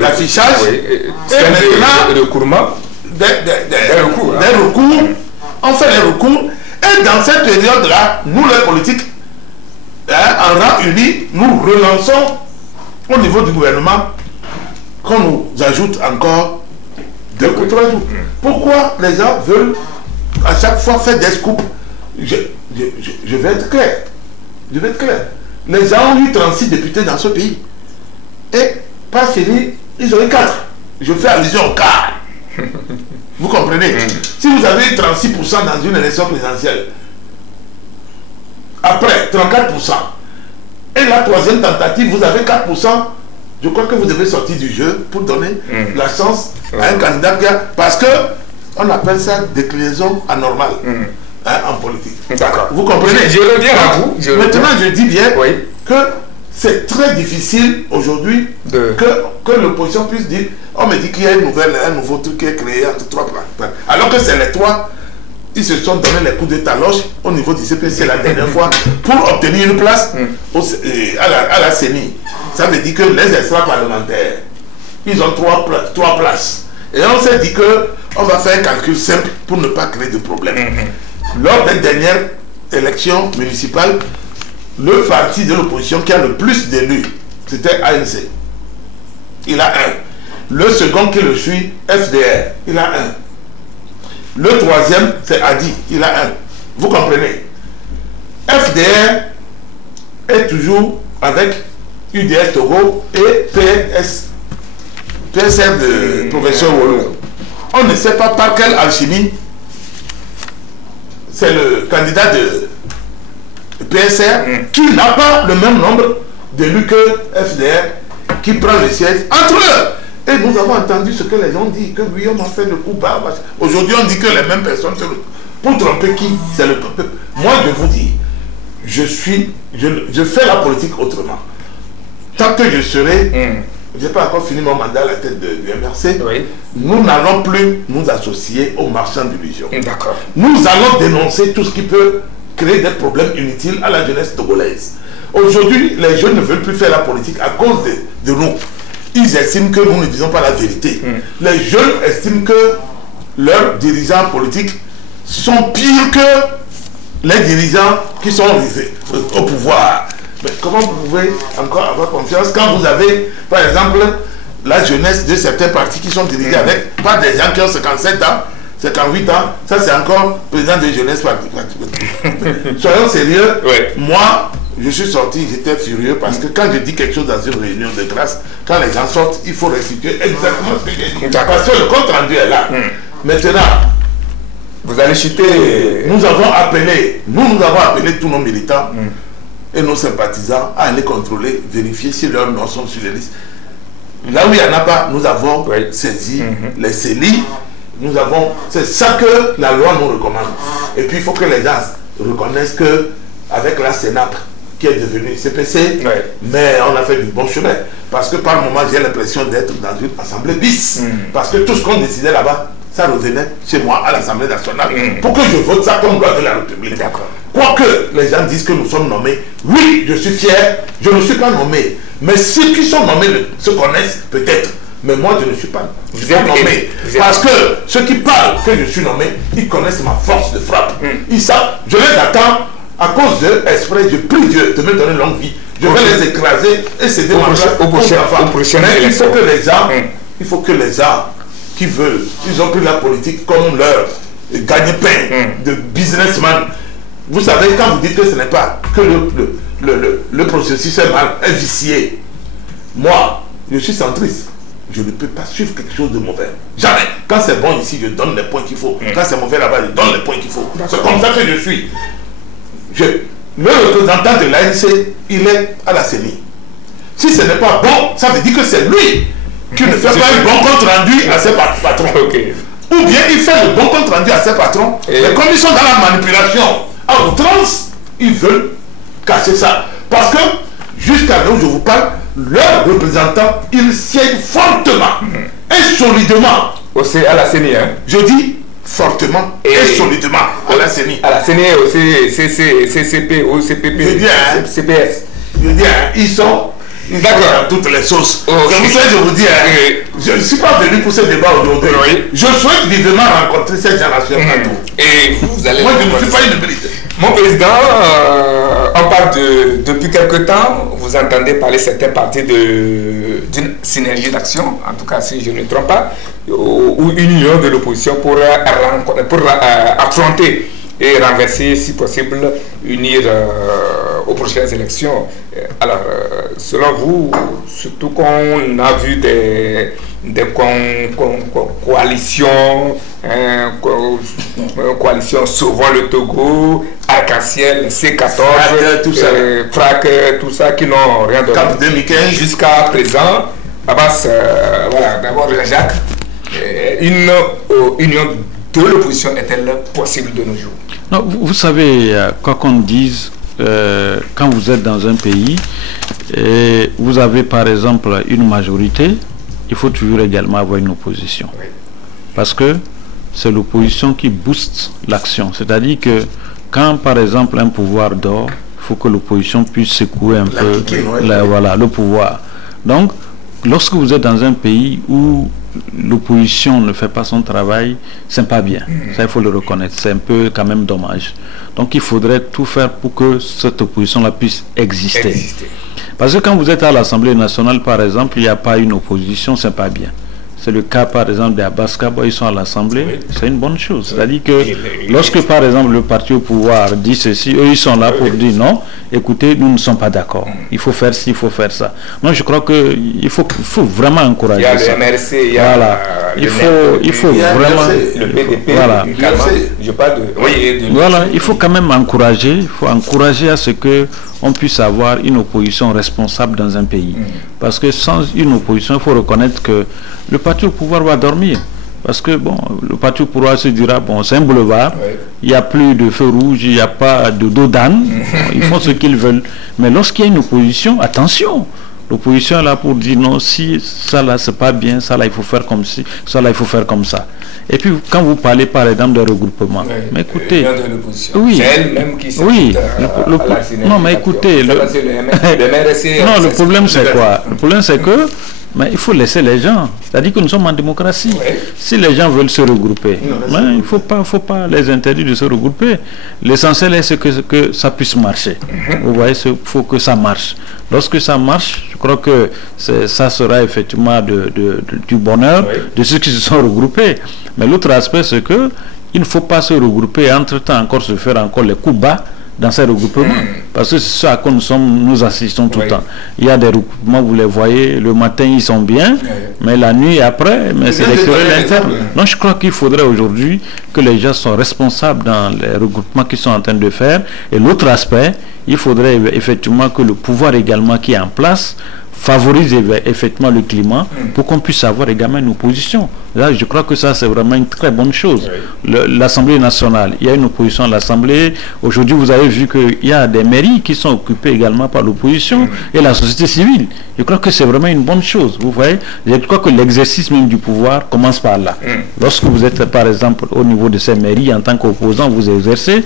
d'affichage et maintenant de recours. Des recours. On fait les recours. Et dans cette période-là, nous les politiques, en rang uni, nous relançons au niveau du gouvernement qu'on nous ajoute encore 2 ou 3 jours. Pourquoi les gens veulent à chaque fois faire des scoops? Je vais être clair. Les gens ont eu 36 députés dans ce pays. Et pas fini, ils ont eu 4. Je fais allusion au quart. Vous comprenez? Si vous avez eu 36% dans une élection présidentielle, après 34%, et la troisième tentative, vous avez 4%, je crois que vous devez sortir du jeu pour donner la chance à un candidat qui a... Parce que on appelle ça déclinaison anormale en politique. D'accord. Vous comprenez? Je reviens à vous. Maintenant, je dis bien que c'est très difficile aujourd'hui que l'opposition puisse dire on me dit qu'il y a un nouveau truc qui est créé entre 3 plans. Alors que c'est les 3, ils se sont donné les coups de taloche au niveau du CPC la dernière fois pour obtenir une place à la CENI. Ça veut dire que les extra-parlementaires, ils ont 3 places. Et on s'est dit qu'on va faire un calcul simple pour ne pas créer de problème. Lors des dernières élections municipales, le parti de l'opposition qui a le plus d'élus, c'était ANC. Il a 1. Le second qui le suit, FDR, il a 1. Le troisième, c'est Adi, il a 1. Vous comprenez? FDR est toujours avec UDS Togo et PSR de professeur Wolo. On ne sait pas par quelle alchimie c'est le candidat de PSR qui n'a pas le même nombre d'élus que FDR qui prend le siège entre eux. Et nous avons entendu ce que les gens disent, que Guillaume a fait le coup bas. Aujourd'hui, on dit que les mêmes personnes, pour tromper qui? C'est le peuple. Moi, je vous dis, je fais la politique autrement. Tant que je serai, je n'ai pas encore fini mon mandat à la tête du MRC, nous n'allons plus nous associer aux marchands d'illusions. D'accord. Nous allons dénoncer tout ce qui peut créer des problèmes inutiles à la jeunesse togolaise. Aujourd'hui, les jeunes ne veulent plus faire la politique à cause de nous. Ils estiment que nous ne disons pas la vérité. Les jeunes estiment que leurs dirigeants politiques sont pires que les dirigeants qui sont au pouvoir. Mais comment vous pouvez encore avoir confiance quand vous avez, par exemple, la jeunesse de certains partis qui sont dirigés avec pas des gens qui ont 57 ans, 58 ans, ça c'est encore président de jeunesse parti. Soyons sérieux, moi, je suis sorti, j'étais furieux parce que quand je dis quelque chose dans une réunion de grâce, quand les gens sortent, il faut restituer exactement ce que j'ai dit. Parce que le compte rendu est là. Maintenant, vous allez chuter. Nous avons appelé tous nos militants et nos sympathisants à aller contrôler, vérifier si leurs noms sont sur les listes. Là où il n'y en a pas, nous avons saisi les CELI. C'est ça que la loi nous recommande. Et puis il faut que les gens reconnaissent que avec la CENAP qui est devenue CPC, mais on a fait du bon chemin. Parce que par moment, j'ai l'impression d'être dans une assemblée bis. Parce que tout ce qu'on décidait là-bas, ça revenait chez moi à l'Assemblée nationale pour que je vote ça comme loi de la République. Quoique les gens disent que nous sommes nommés, oui, je suis fier, je ne suis pas nommé. Mais ceux qui sont nommés se connaissent peut-être. Mais moi, je ne suis pas nommé. Parce que ceux qui parlent que je suis nommé, ils connaissent ma force de frappe. Ils savent, je les attends. À cause de exprès, je prie Dieu de me donner une longue vie. Je vais les écraser et céder ma place au prochain. Mais il faut que les gens qui veulent, ils ont pris la politique comme leur gagne-pain de businessman. Vous savez, quand vous dites que ce n'est pas que le processus est vicié, moi, je suis centriste. Je ne peux pas suivre quelque chose de mauvais. Jamais. Quand c'est bon ici, je donne les points qu'il faut. Quand c'est mauvais là-bas, je donne les points qu'il faut. C'est comme ça que je suis. Le représentant de l'ANC, il est à la CENI. Si ce n'est pas bon, ça veut dire que c'est lui qui ne fait pas un bon compte rendu à ses patrons. Ou bien il fait le bon compte rendu à ses patrons, mais comme ils sont dans la manipulation à outrance, ils veulent cacher ça. Parce que jusqu'à là où je vous parle, leurs représentants, ils siègent fortement et solidement. Aussi à la CENI, hein? Je dis fortement et solidement à la CENI. À la CENI aussi, CCP ou CPP, CPS. Je dis, ils sont dans toutes les sauces. C'est pour ça que je vous dis, je ne suis pas venu pour ce débat aujourd'hui. Je souhaite vivement rencontrer cette génération. Et vous allez... Moi, je ne suis pas une militaire. Mon président, on parle depuis quelque temps, vous entendez parler certains partis d'une synergie d'action, en tout cas si je ne me trompe pas, ou une union de l'opposition pour affronter et renverser, si possible, unir aux prochaines élections. Alors, selon vous, surtout qu'on a vu des coalitions, coalitions Sauvons le Togo, Arc-en-Ciel, C14, FRAC, tout ça qui n'ont rien donné jusqu'à présent. Abbas, voilà, d'abord Jacques, une union de l'opposition est-elle possible de nos jours? Non, vous savez, quoi qu'on dise, quand vous êtes dans un pays et vous avez par exemple une majorité, il faut toujours également avoir une opposition. Parce que c'est l'opposition qui booste l'action. C'est-à-dire que quand par exemple un pouvoir dort, il faut que l'opposition puisse secouer un peu le pouvoir. Donc, lorsque vous êtes dans un pays où l'opposition ne fait pas son travail, c'est pas bien. Ça, il faut le reconnaître. C'est un peu quand même dommage. Donc, il faudrait tout faire pour que cette opposition-là puisse exister. Parce que quand vous êtes à l'Assemblée nationale, par exemple, il n'y a pas une opposition, c'est pas bien. C'est le cas, par exemple, des Abbas Kaba, ils sont à l'Assemblée, c'est une bonne chose. C'est-à-dire que lorsque, par exemple, le parti au pouvoir dit ceci, eux, ils sont là pour dire non, écoutez, nous ne sommes pas d'accord. Il faut faire ci, il faut faire ça. Moi, je crois qu'il faut vraiment encourager ça. Il y a le MRC, il y a il faut vraiment... le BDP, je parle de... Voilà, il faut quand même encourager, à ce que on puisse avoir une opposition responsable dans un pays. Parce que sans une opposition, il faut reconnaître que le parti au pouvoir va dormir. Parce que bon, le parti au pouvoir se dira, bon, c'est un boulevard, il n'y a plus de feu rouge, il n'y a pas de dos d'âne, ils font ce qu'ils veulent. Mais lorsqu'il y a une opposition, attention, l'opposition est là pour dire non, si ça là c'est pas bien, ça là il faut faire comme ci, ça là il faut faire comme ça. Et puis quand vous parlez par exemple de regroupement, mais écoutez, c'est elle-même qui non mais écoutez, non, le problème c'est quoi? Le problème c'est que mais il faut laisser les gens, c'est-à-dire que nous sommes en démocratie. Si les gens veulent se regrouper, il ne faut pas les interdire de se regrouper. L'essentiel est que ça puisse marcher. Vous voyez, il faut que ça marche. Lorsque ça marche, je crois que ça sera effectivement du bonheur de ceux qui se sont regroupés. Mais l'autre aspect, c'est que il ne faut pas se regrouper et entre-temps encore se faire encore les coups bas dans ces regroupements. Parce que c'est ce à quoi nous assistons tout le temps. Il y a des regroupements, vous les voyez, le matin ils sont bien, mais la nuit après, mais c'est l'extérieur interne. Donc je crois qu'il faudrait aujourd'hui que les gens soient responsables dans les regroupements qu'ils sont en train de faire. Et l'autre aspect, il faudrait effectivement que le pouvoir également qui est en place favorise effectivement le climat pour qu'on puisse avoir également une opposition. Là, je crois que ça, c'est vraiment une très bonne chose. L'Assemblée nationale, il y a une opposition à l'Assemblée. Aujourd'hui, vous avez vu qu'il y a des mairies qui sont occupées également par l'opposition et la société civile. Je crois que c'est vraiment une bonne chose. Vous voyez, je crois que l'exercice même du pouvoir commence par là. Lorsque vous êtes, par exemple, au niveau de ces mairies, en tant qu'opposant, vous exercez,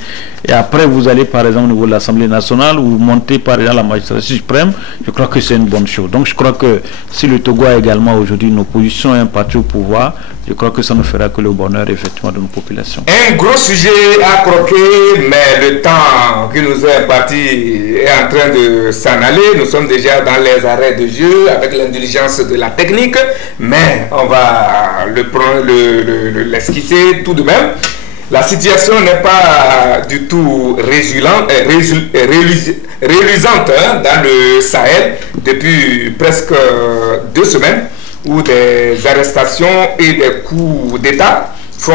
et après, vous allez, par exemple, au niveau de l'Assemblée nationale, ou vous montez, par exemple, la magistrature suprême, je crois que c'est une bonne chose. Donc, je crois que si le Togo a également aujourd'hui une opposition et un parti au pouvoir, je crois que ça ne fera que le bonheur, effectivement, de nos populations. Un gros sujet à croquer, mais le temps qui nous est imparti est en train de s'en aller. Nous sommes déjà dans les arrêts de jeu avec l'indulgence de la technique, mais on va l'esquisser tout de même. La situation n'est pas du tout réluisante dans le Sahel depuis presque 2 semaines où des arrestations et des coups d'État font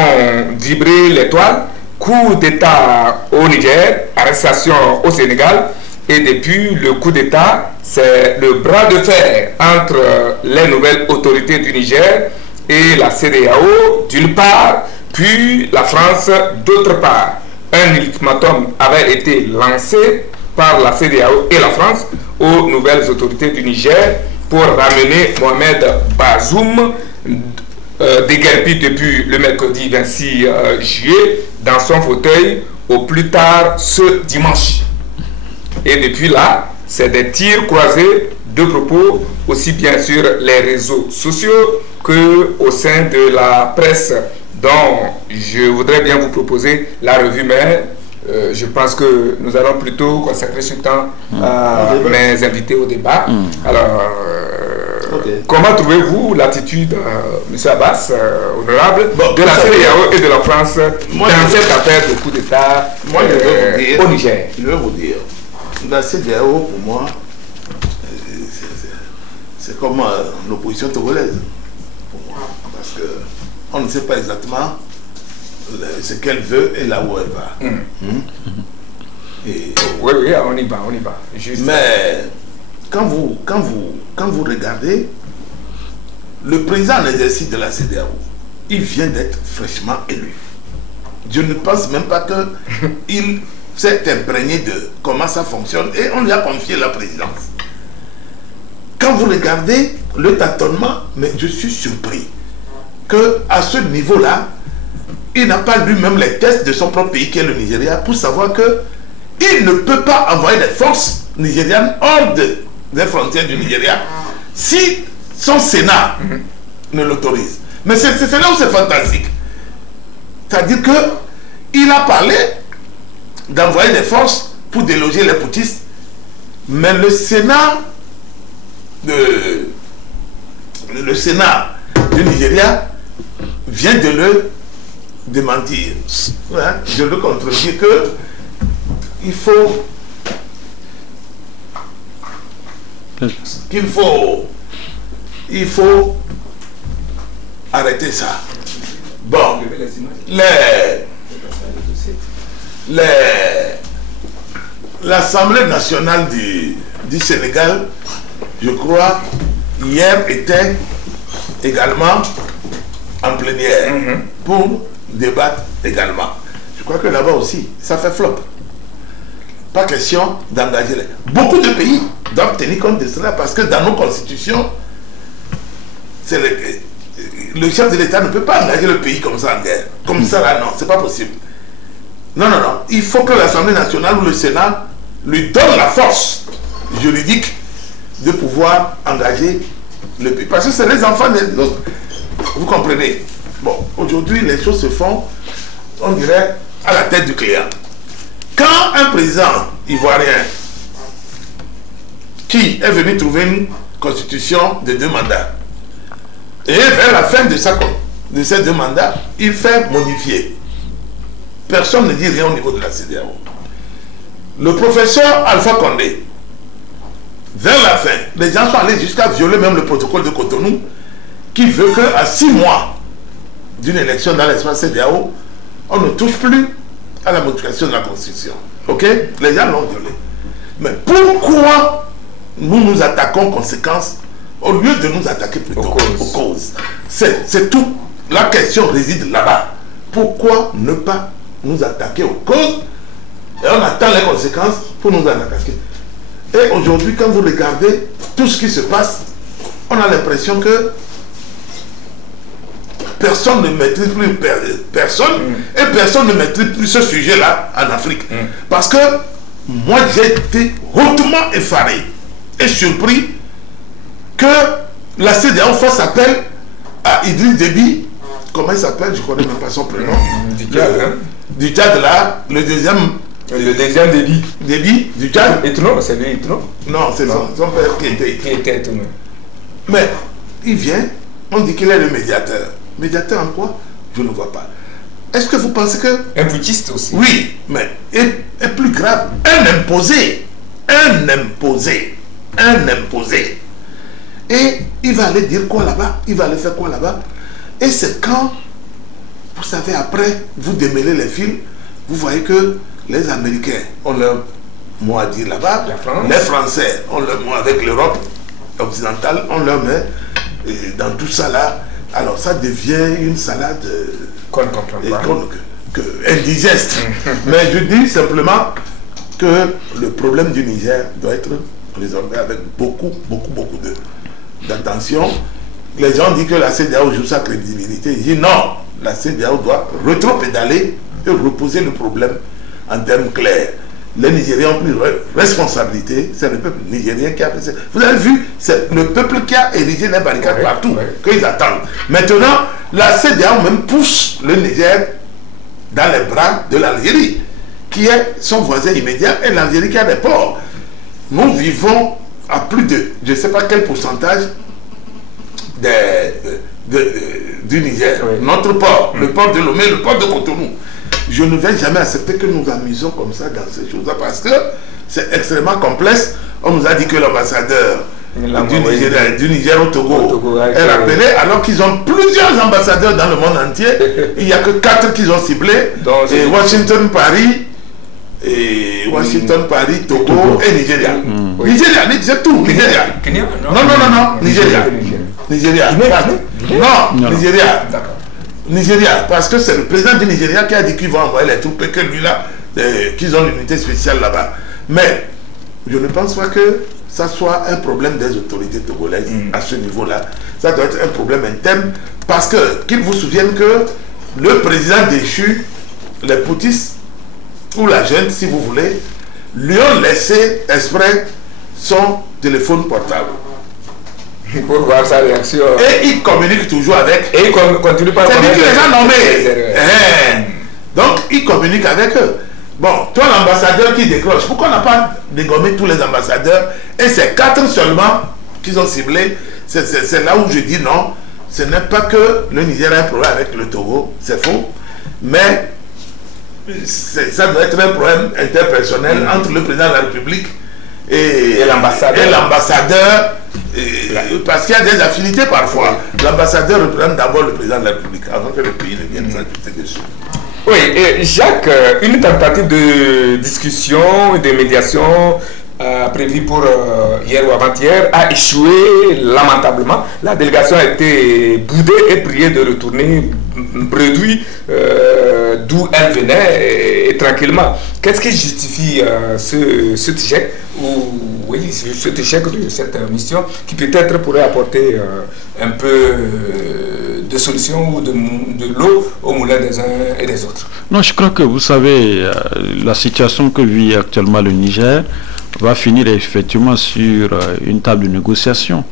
vibrer les toiles. Coup d'État au Niger, arrestation au Sénégal, et depuis le coup d'État, c'est le bras de fer entre les nouvelles autorités du Niger et la CEDEAO d'une part, puis la France d'autre part. Un ultimatum avait été lancé par la CEDEAO et la France aux nouvelles autorités du Niger pour ramener Mohamed Bazoum, déguerpi depuis le mercredi 26 juillet dans son fauteuil au plus tard ce dimanche. Et depuis là, c'est des tirs croisés de propos, aussi bien sur les réseaux sociaux que au sein de la presse, dont je voudrais bien vous proposer la revue, mais je pense que nous allons plutôt consacrer ce temps à mes invités au débat. Alors, comment trouvez-vous l'attitude, M. Abbas, honorable, de la CEDEAO et de la France dans cette affaire de coup d'État au Niger? Je vais vous dire, la CEDEAO, pour moi, c'est comme l'opposition togolaise, pour moi, parce qu'on ne sait pas exactement ce qu'elle veut et là où elle va. Et, oui, on y va. Juste. Mais quand vous regardez le président en exercice de la CEDEAO, il vient d'être fraîchement élu. Je ne pense même pas qu'il s'est imprégné de comment ça fonctionne et on lui a confié la présidence. Quand vous regardez le tâtonnement, mais je suis surpris qu'à ce niveau-là, il n'a pas lu même les tests de son propre pays qui est le Nigeria pour savoir qu'il ne peut pas envoyer des forces nigérianes hors des frontières du Nigeria si son Sénat ne l'autorise. Mais c'est là où c'est fantastique. C'est-à-dire qu'il a parlé d'envoyer des forces pour déloger les putschistes, mais le Sénat du Nigeria vient de le démentir. Je le contredis que il faut arrêter ça. Bon, l'Assemblée nationale du Sénégal, je crois, hier était également en plénière pour débattre également. Je crois que là-bas aussi, ça fait flop. Pas question d'engager les... Beaucoup de pays doivent tenir compte de cela parce que dans nos constitutions, le chef de l'État ne peut pas engager le pays comme ça en guerre. Comme ça là, non, c'est pas possible. Non. Il faut que l'Assemblée nationale ou le Sénat lui donne la force juridique de pouvoir engager le pays. Parce que c'est les enfants des autres. Vous comprenez? Bon, aujourd'hui, les choses se font, on dirait, à la tête du client. Quand un président ivoirien qui est venu trouver une constitution de 2 mandats, et vers la fin de ces 2 mandats, il fait modifier. Personne ne dit rien au niveau de la CEDEAO. le professeur Alpha Condé, vers la fin, les gens sont allés jusqu'à violer même le protocole de Cotonou, qui veut qu'à 6 mois d'une élection dans l'espace CEDEAO, on ne touche plus à la modification de la Constitution. Ok? Les gens l'ont violé. Mais pourquoi nous nous attaquons aux conséquences au lieu de nous attaquer plutôt aux causes? C'est tout. La question réside là-bas. Pourquoi ne pas nous attaquer aux causes et on attend les conséquences pour nous attaquer? Et aujourd'hui, quand vous regardez tout ce qui se passe, on a l'impression que personne ne maîtrise plus personne et personne ne maîtrise plus ce sujet-là en Afrique. Parce que moi, j'ai été hautement effaré et surpris que la CEDEAO fasse appel à Idriss Déby. Comment il s'appelle? Je ne connais même pas son prénom. Du Tchad, là, le deuxième Déby. Déby, du Tchad. Etno, c'est lui, Etno. Non, c'est son père qui était Etno. Mais il vient, on dit qu'il est le médiateur. Médiateur en quoi? Je ne vois pas. Est-ce que vous pensez que... Un putschiste aussi. Oui, mais est plus grave, un imposé. Un imposé. Un imposé. Et il va aller dire quoi là-bas? Il va aller faire quoi là-bas? Et c'est quand, vous savez, après, vous démêlez les fils, vous voyez que les Américains ont leur mot à dire là-bas. Les Français ont leur mot avec l'Europe occidentale, on leur met dans tout ça là. Alors ça devient une salade qu'on ne comprend pas. Indigeste. Mais je dis simplement que le problème du Niger doit être résolvé avec beaucoup d'attention. Les gens disent que la CEDEAO joue sa crédibilité. Je dis non, la CEDEAO doit rétro-pédaler et reposer le problème en termes clairs. Les Nigériens ont pris responsabilité, c'est le peuple nigérien qui a fait ça. Vous avez vu, c'est le peuple qui a érigé les barricades partout, qu'ils attendent. Maintenant, la CEDEAO même pousse le Niger dans les bras de l'Algérie, qui est son voisin immédiat, et l'Algérie qui a des ports. Nous vivons à plus de, je ne sais pas quel pourcentage du Niger. Notre port, le port de Lomé, le port de Cotonou. Je ne vais jamais accepter que nous amusions comme ça dans ces choses-là parce que c'est extrêmement complexe. On nous a dit que l'ambassadeur du Niger au Togo est rappelé alors qu'ils ont plusieurs ambassadeurs dans le monde entier. Il n'y a que 4 qu'ils ont ciblés. Et Washington, Paris, Togo et Nigeria. Nigeria, c'est tout. Nigeria. Non. Nigeria. Non, Nigeria. D'accord. Nigeria, parce que c'est le président du Nigeria qui a dit qu'il va envoyer les troupes et que lui là, qu'ils ont une unité spéciale là-bas. Mais je ne pense pas que ça soit un problème des autorités togolaises à ce niveau-là. Ça doit être un problème interne parce que, qu'ils vous souviennent que le président déchu, les poutistes ou la jeune, si vous voulez, lui ont laissé exprès son téléphone portable. Pour voir sa réaction. Et il communique toujours avec. Et il continue par. C'est-à-dire qu'il les a nommés. Donc, il communique avec eux. Bon, toi, l'ambassadeur qui décroche, pourquoi on n'a pas dégommé tous les ambassadeurs? Et c'est 4 seulement qu'ils ont ciblés. C'est là où je dis non. Ce n'est pas que le Niger a un problème avec le Togo, c'est faux. Mais ça doit être un problème interpersonnel entre le président de la République et l'ambassadeur. Parce qu'il y a des affinités parfois. L'ambassadeur représente d'abord le président de la République avant que le pays ne vienne s'ajouter dessus. Oui, et Jacques, une tentative de discussion et de médiation prévue pour hier ou avant-hier a échoué lamentablement. La délégation a été boudée et priée de retourner bredouille d'où elle venait et tranquillement. Qu'est-ce qui justifie cet échec cet échec de cette mission qui peut-être pourrait apporter un peu de solution ou de l'eau au moulin des uns et des autres? Non, je crois que vous savez, la situation que vit actuellement le Niger va finir effectivement sur une table de négociation.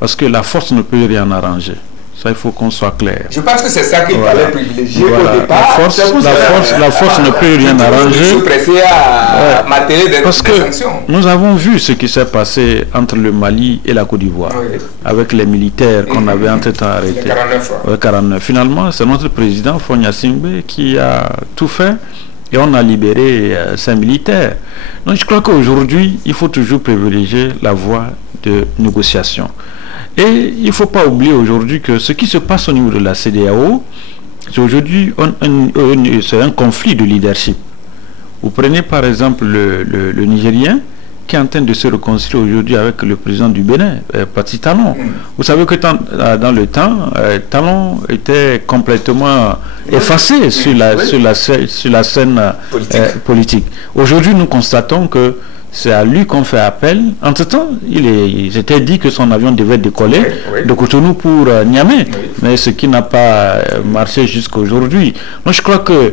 Parce que la force ne peut rien arranger. Ça, il faut qu'on soit clair. Je pense que c'est ça qu'il fallait privilégier au départ. La force ne peut rien arranger. Parce que nous avons vu ce qui s'est passé entre le Mali et la Côte d'Ivoire, avec les militaires qu'on avait entre-temps arrêtés. 49. Finalement, c'est notre président Fogna Singbe qui a tout fait et on a libéré 5 militaires. Donc je crois qu'aujourd'hui, il faut toujours privilégier la voie de négociation. Et il ne faut pas oublier aujourd'hui que ce qui se passe au niveau de la CEDEAO, c'est aujourd'hui c'est un conflit de leadership. Vous prenez par exemple le Nigérien qui est en train de se réconcilier aujourd'hui avec le président du Bénin, Patrice Talon. Vous savez que dans le temps, Talon était complètement effacé sur la scène politique. Aujourd'hui, nous constatons que c'est à lui qu'on fait appel. Entre-temps, il s'était dit que son avion devait décoller de Cotonou pour Niamey, mais ce qui n'a pas marché jusqu'à aujourd'hui. Moi, je crois que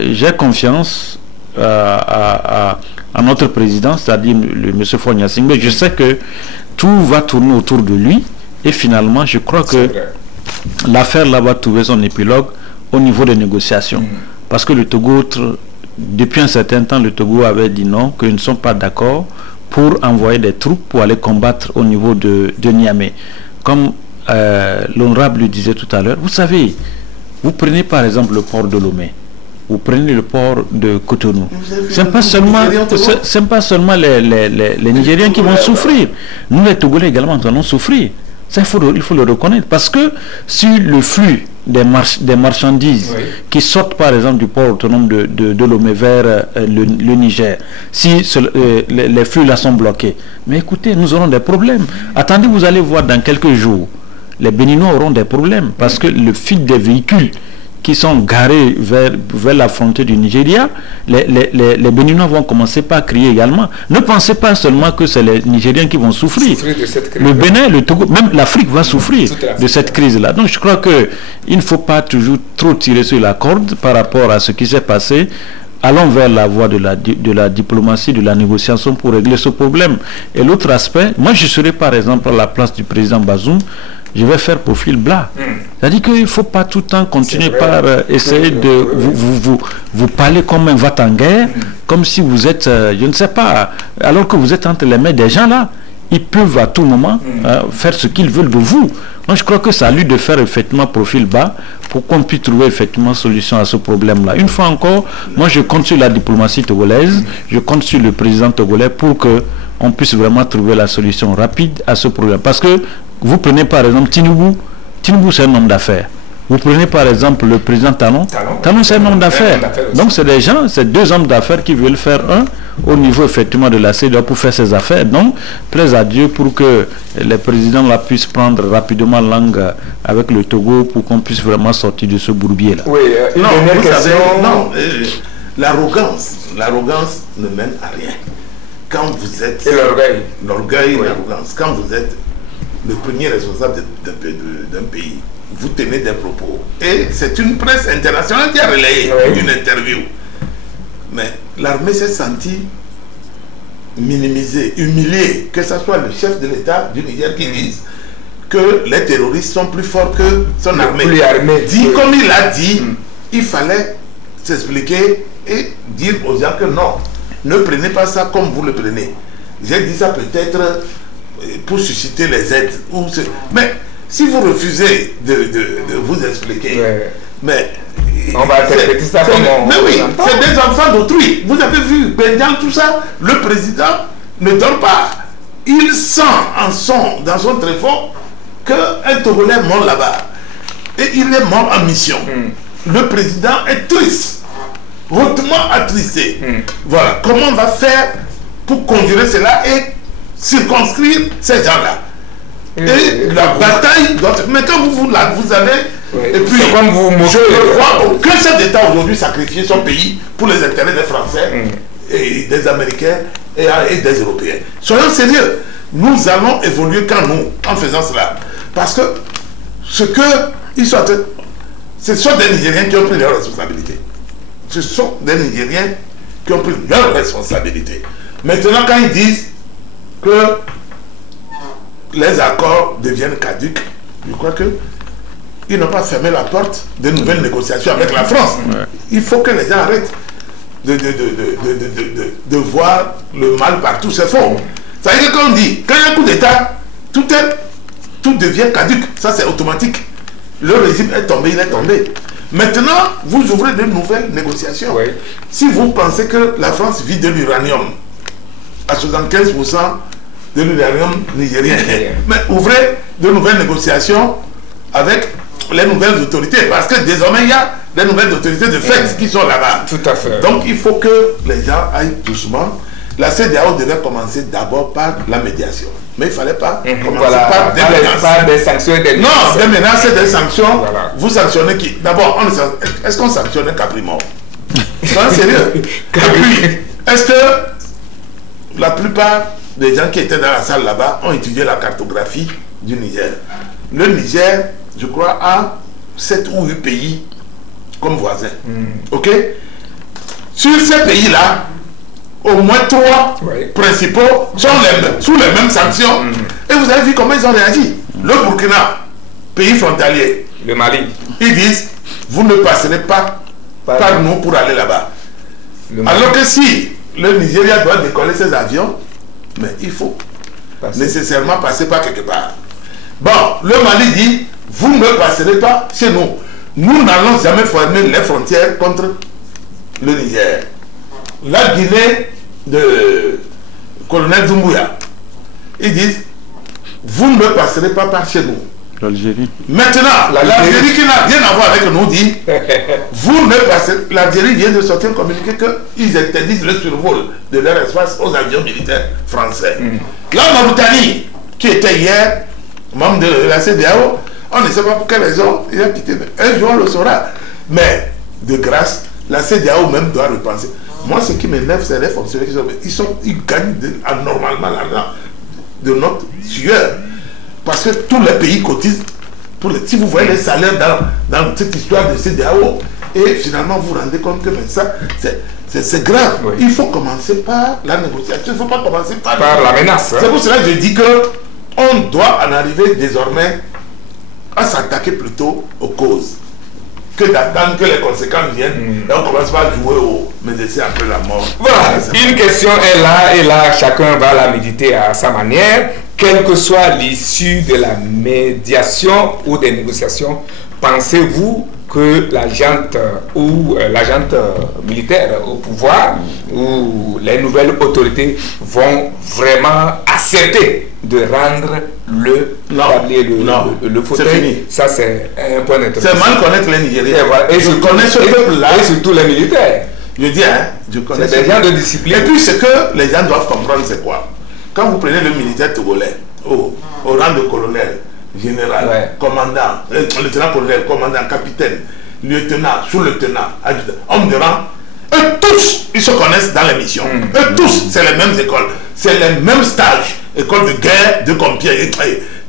j'ai confiance à notre président, c'est-à-dire le M. Fogna Singbe. Je sais que tout va tourner autour de lui et finalement, je crois que l'affaire là va trouver son épilogue au niveau des négociations. Parce que le Togo, depuis un certain temps, le Togo avait dit non, qu'ils ne sont pas d'accord pour envoyer des troupes pour aller combattre au niveau de Niamey. Comme l'honorable le disait tout à l'heure, vous savez, vous prenez par exemple le port de Lomé, vous prenez le port de Cotonou. Ce n'est pas seulement les Nigériens qui vont souffrir. Nous, les Togolais également, nous allons souffrir. Ça, il faut le reconnaître. Parce que si le flux des marchandises qui sortent par exemple du port autonome de Lomé vers le Niger, si les flux là sont bloqués, mais écoutez, nous aurons des problèmes. Attendez, vous allez voir dans quelques jours, les Béninois auront des problèmes parce que le fil des véhicules qui sont garés vers la frontière du Nigeria, les Béninois vont commencer par crier également. Ne pensez pas seulement que c'est les Nigériens qui vont souffrir. Le Bénin, le Togo, même l'Afrique va souffrir de cette crise-là. Donc je crois qu'il ne faut pas toujours trop tirer sur la corde par rapport à ce qui s'est passé. Allons vers la voie de la diplomatie, de la négociation pour régler ce problème. Et l'autre aspect, moi je serai par exemple à la place du président Bazoum, je vais faire profil blanc. C'est-à-dire qu'il ne faut pas tout le temps continuer par essayer de vous parler comme un va-t-en-guerre, comme si vous êtes, je ne sais pas, alors que vous êtes entre les mains des gens là. Ils peuvent à tout moment faire ce qu'ils veulent de vous. Moi, je crois que c'est à lui de faire effectivement profil bas pour qu'on puisse trouver effectivement solution à ce problème-là. Une fois encore, moi, je compte sur la diplomatie togolaise, je compte sur le président togolais pour qu'on puisse vraiment trouver la solution rapide à ce problème. Parce que vous prenez par exemple Tinubu c'est un homme d'affaires. Vous prenez par exemple le président Talon c'est un homme d'affaires. Donc c'est des gens, c'est deux hommes d'affaires qui veulent faire au niveau effectivement de la CEDEAO pour faire ses affaires. Donc, plaise à Dieu pour que les présidents là puissent prendre rapidement langue avec le Togo pour qu'on puisse vraiment sortir de ce bourbier là. Oui, l'arrogance ne mène à rien. Quand vous êtes... L'orgueil et l'arrogance. Quand vous êtes le premier responsable d'un pays, vous tenez des propos. Et c'est une presse internationale qui a relayé une interview. Mais l'armée s'est sentie minimisée, humiliée, que ce soit le chef de l'État du Niger qui dise que les terroristes sont plus forts que son armée. Comme il a dit, il fallait s'expliquer et dire aux gens que non, ne prenez pas ça comme vous le prenez. J'ai dit ça peut-être pour susciter les aides. Mais si vous refusez de vous expliquer, mais on va interpréter ça comme mais oui, c'est des enfants d'autrui. Vous avez vu, pendant tout ça, le président ne dort pas. Il sent dans son tréfonds qu'un Togolais mort là-bas. Et il est mort en mission. Le président est triste, hautement attristé. Voilà, comment on va faire pour conjurer cela et circonscrire ces gens-là. Et la bataille, mais quand vous allez, et puis comme vous je ne crois aucun chef d'État aujourd'hui sacrifier son pays pour les intérêts des Français et des Américains et des Européens. Soyons sérieux, nous allons évoluer en faisant cela. Parce que ce sont des Nigériens qui ont pris leurs responsabilités. Ce sont des Nigériens qui ont pris leurs responsabilités. Maintenant, quand ils disent que les accords deviennent caducs, je crois qu'ils n'ont pas fermé la porte de nouvelles négociations avec la France. Il faut que les gens arrêtent de voir le mal partout, c'est faux. Ça veut dire qu'on dit, quand il y a un coup d'État, tout devient caduc, ça c'est automatique. Le régime est tombé, il est tombé. Maintenant, vous ouvrez de nouvelles négociations. Oui. Si vous pensez que la France vit de l'uranium, à 75% de l'uranium nigérien, mais ouvrez de nouvelles négociations avec les nouvelles autorités, parce que désormais il y a des nouvelles autorités de fait qui sont là-bas. Tout à fait. Donc il faut que les gens aillent doucement. La CEDEAO devait commencer d'abord par la médiation. Mais il ne fallait pas commencer par des menaces. Pas des sanctions et des non, des menaces et des sanctions. Voilà. Vous sanctionnez qui? D'abord, est-ce qu'on sanctionnait Caprimont? C'est sérieux. Et puis, est-ce que la plupart des gens qui étaient dans la salle là-bas ont étudié la cartographie du Niger? Le Niger, je crois, a 7 ou 8 pays comme voisins. Ok? Sur ces pays-là, au moins 3 principaux sont sous les mêmes sanctions. Et vous avez vu comment ils ont réagi. Le Burkina, pays frontalier. Le Mali. Ils disent, vous ne passerez pas par nous pour aller là-bas. Alors que si le Nigeria doit décoller ses avions, mais il faut nécessairement passer par quelque part. Bon, le Mali dit, vous ne passerez pas chez nous. Nous n'allons jamais fermer les frontières contre le Niger. La Guinée de colonel Doumbouya, ils disent, vous ne passerez pas par chez nous. L'Algérie. Maintenant, l'Algérie qui n'a rien à voir avec nous dit, vous ne passez. L'Algérie vient de sortir un communiqué qu'ils interdisent le survol de leur espace aux avions militaires français. La Mauritanie, qui était hier membre de la CEDEAO, on ne sait pas pour quelle raison il a quitté. Un jour on le saura. Mais de grâce, la CEDEAO même doit repenser. Moi, ce qui m'énerve, c'est les fonctionnaires ils gagnent anormalement l'argent de notre sueur. Parce que tous les pays cotisent. Si vous voyez les salaires dans cette histoire de CEDEAO, et finalement vous vous rendez compte que ça, c'est grave. Oui. Il faut commencer par la négociation. Il ne faut pas commencer par la menace. C'est pour cela que je dis qu'on doit en arriver désormais à s'attaquer plutôt aux causes que d'attendre que les conséquences viennent et on commence pas à jouer au médecin après la mort. Voilà, une question est là et là chacun va la méditer à sa manière. Quelle que soit l'issue de la médiation ou des négociations, pensez-vous que l'agente ou l'agente militaire au pouvoir ou les nouvelles autorités vont vraiment accepter de rendre le fauteuil? C'est fini. Ça, c'est un point d'interrogation. C'est mal connaître les Nigériens. Et je connais ce peuple-là. Et surtout les militaires. Je dis, je connais des gens de discipline. Et puis, ce que les gens doivent comprendre, c'est quoi? Quand vous prenez le militaire togolais, au rang de colonel, général, commandant, lieutenant-colonel, commandant, capitaine, lieutenant, sous-lieutenant, adjudant, homme de rang, eux tous, ils se connaissent dans les missions. Eux tous, c'est les mêmes écoles, c'est les mêmes stages. École de guerre de Compiègne,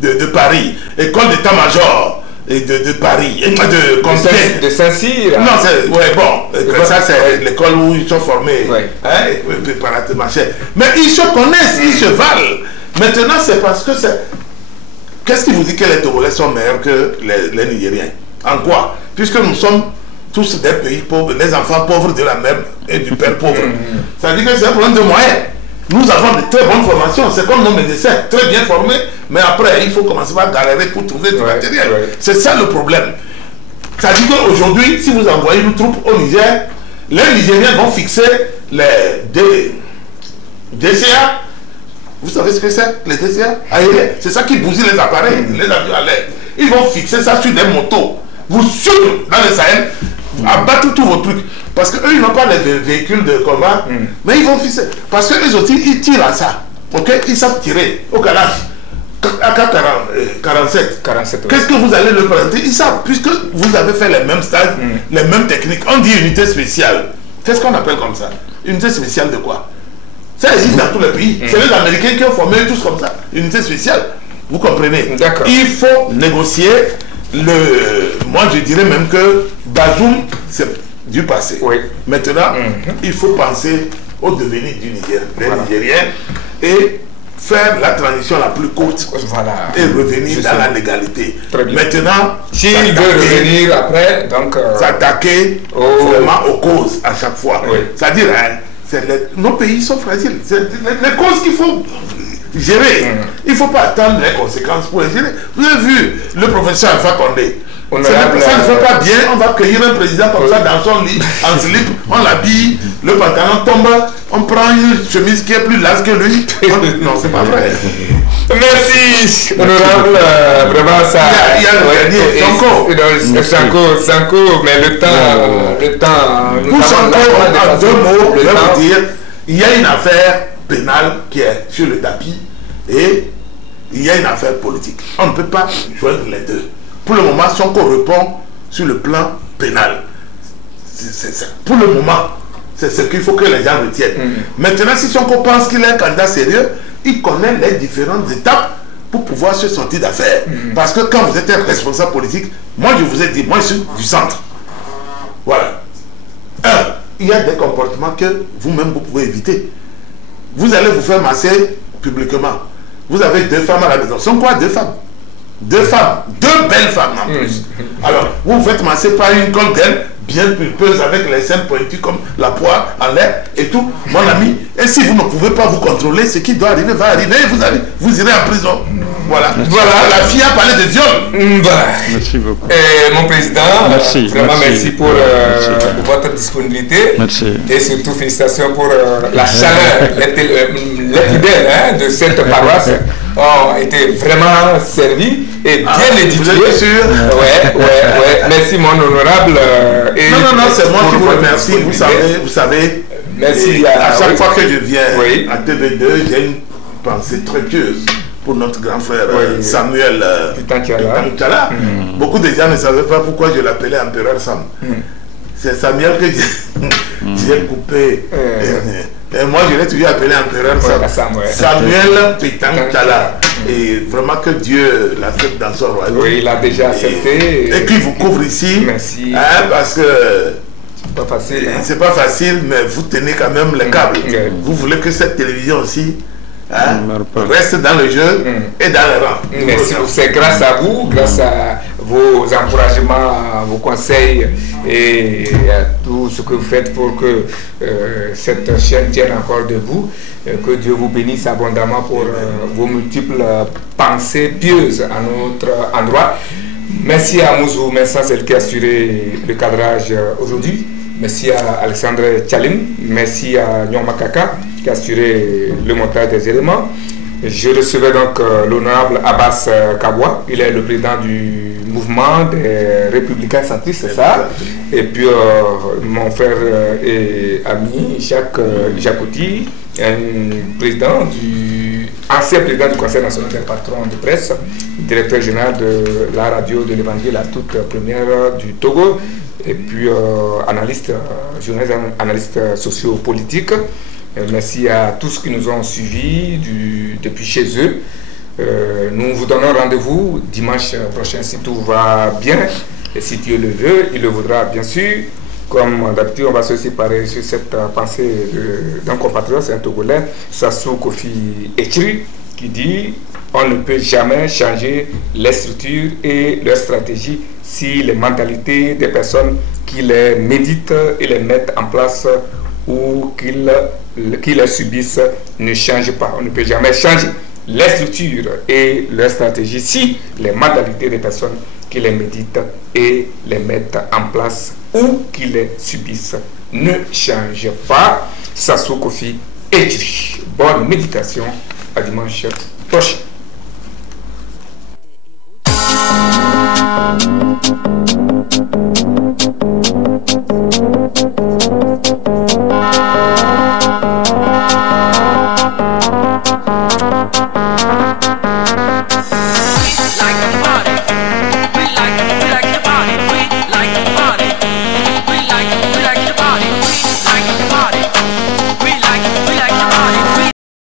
de Paris, école d'état-major de Paris, de Compiègne. De Saint-Cyr. Non, c'est, ouais, bon, ça c'est l'école où ils sont formés, préparateur, machin. Mais ils se connaissent, ils se valent. Maintenant, c'est parce que c'est... Qu'est-ce qui vous dit que les Togolais sont meilleurs que les Nigériens? En quoi? Puisque nous sommes tous des pays pauvres, les enfants pauvres de la mère et du père pauvre. Ça veut dire que c'est un problème de moyens. Nous avons de très bonnes formations, c'est comme nos médecins, très bien formés, mais après, il faut commencer par galérer pour trouver du matériel. C'est ça le problème. Ça veut dire qu'aujourd'hui, si vous envoyez une troupe au Niger, les Nigériens vont fixer les DCA. Vous savez ce que c'est, les DCA aériens? C'est ça qui bousille les appareils, les avions à l'air. Ils vont fixer ça sur des motos. Vous suivez dans le Sahel, abattre tous vos trucs. Parce qu'eux, ils n'ont pas les véhicules de combat, mais ils vont fixer. Parce qu'eux aussi, ils tirent à ça. Ok? Ils savent tirer au Kalash. AK-47. Qu'est-ce que vous allez le présenter? Ils savent, puisque vous avez fait les mêmes stages, les mêmes techniques. On dit unité spéciale. Qu'est-ce qu'on appelle comme ça? Unité spéciale de quoi? Ça existe dans tous les pays. C'est les Américains qui ont formé tous comme ça. Unité spéciale. Vous comprenez? Il faut négocier moi, je dirais même que Bazoum, c'est du passé. Maintenant, il faut penser au devenir du Niger, les Nigériens, et faire la transition la plus courte et revenir dans la légalité. Maintenant, s'il veut revenir après, donc s'attaquer vraiment aux causes à chaque fois. C'est-à-dire, nos pays sont fragiles. C'est les causes qu'il faut gérer. Il ne faut pas attendre les conséquences pour les gérer. Vous avez vu le professeur Alpha Condé. Honorable, ça ne fait pas bien. On va cueillir un président comme ça dans son lit, en slip, on l'habille, le pantalon tombe, on prend une chemise qui est plus large que lui. Non, c'est pas vrai. Merci, honorable. Vraiment, ça. Il y a le dernier, Sanko, mais le temps. Pour Sanko, en 2 mots, je vais vous dire, il y a une affaire pénale qui est sur le tapis et il y a une affaire politique. On ne peut pas joindre les deux. Pour le moment, Sonko répond sur le plan pénal. Pour le moment, c'est ce qu'il faut que les gens retiennent. Maintenant, si Sonko pense qu'il est un candidat sérieux, il connaît les différentes étapes pour pouvoir se sortir d'affaires. Parce que quand vous êtes un responsable politique, moi je vous ai dit, moi je suis du centre. Voilà. Il y a des comportements que vous-même vous pouvez éviter. Vous allez vous faire masser publiquement. Vous avez 2 femmes à la maison. Sont quoi 2 femmes? 2 femmes, 2 belles femmes en plus. Alors, vous vous faites masser par une colgaine bien pulpeuse avec les seins pointus comme la poire en l'air et tout, mon ami. Et si vous ne pouvez pas vous contrôler, ce qui doit arriver va arriver. Vous irez en prison. Voilà. Voilà. La fille a parlé de viol. Voilà. Merci beaucoup. Mon président, vraiment merci pour votre disponibilité. Merci. Et surtout félicitations pour la chaleur. Les fidèles de cette paroisse ont été vraiment servis et bien édifiés. Vous êtes sûr? Ouais. Merci mon honorable. Non, c'est moi qui vous remercie. Vous savez, merci à chaque fois que je viens à TV2, j'ai une pensée très pieuse pour notre grand frère Samuel Tchalah. Beaucoup de gens ne savaient pas pourquoi je l'appelais Empereur Sam. C'est Samuel que j'ai coupé. Et moi, je l'ai toujours appelé Empereur Sam. Samuel Tchalah. Et vraiment que Dieu l'accepte dans son royaume. Oui, il a déjà accepté. Et qu'il vous couvre ici. Merci. Parce que c'est pas facile. C'est pas facile, mais vous tenez quand même les câbles. Vous voulez que cette télévision aussi reste dans le jeu et dans le rang. Merci. C'est grâce à vous, grâce à vos encouragements, vos conseils et à tout ce que vous faites pour que cette chaîne tienne encore debout. Que Dieu vous bénisse abondamment pour vos multiples pensées pieuses à notre endroit. Merci à Mouzou Mensah, celle qui a assuré le cadrage aujourd'hui. Merci à Alexandre Tchalim. Merci à Nyon Makaka qui a assuré le montage des éléments. Je recevais donc l'honorable Abbas Kabwa. Il est le président du mouvement des Républicains centristes, c'est ça. Et puis mon frère et ami Jacques Jacouti, ancien président du Conseil national des patrons de presse, directeur général de la radio de l'Évangile, la toute première du Togo, et puis analyste, journaliste, analyste socio-politique. Merci à tous qui nous ont suivis depuis chez eux. Nous vous donnons rendez-vous dimanche prochain si tout va bien. Et si Dieu le veut, il le voudra bien sûr. Comme d'habitude, on va se séparer sur cette pensée d'un compatriote, un Togolais, Sassou Kofi Etri, qui dit « On ne peut jamais changer les structures et leurs stratégies si les mentalités des personnes qui les méditent et les mettent en place ou qui les subissent ne changent pas. On ne peut jamais changer les structures et leurs stratégies si les mentalités des personnes qui les méditent et les mettent en place ou qui les subissent ne changent pas. Sassou Kofi Etri. Bonne méditation. À dimanche prochain.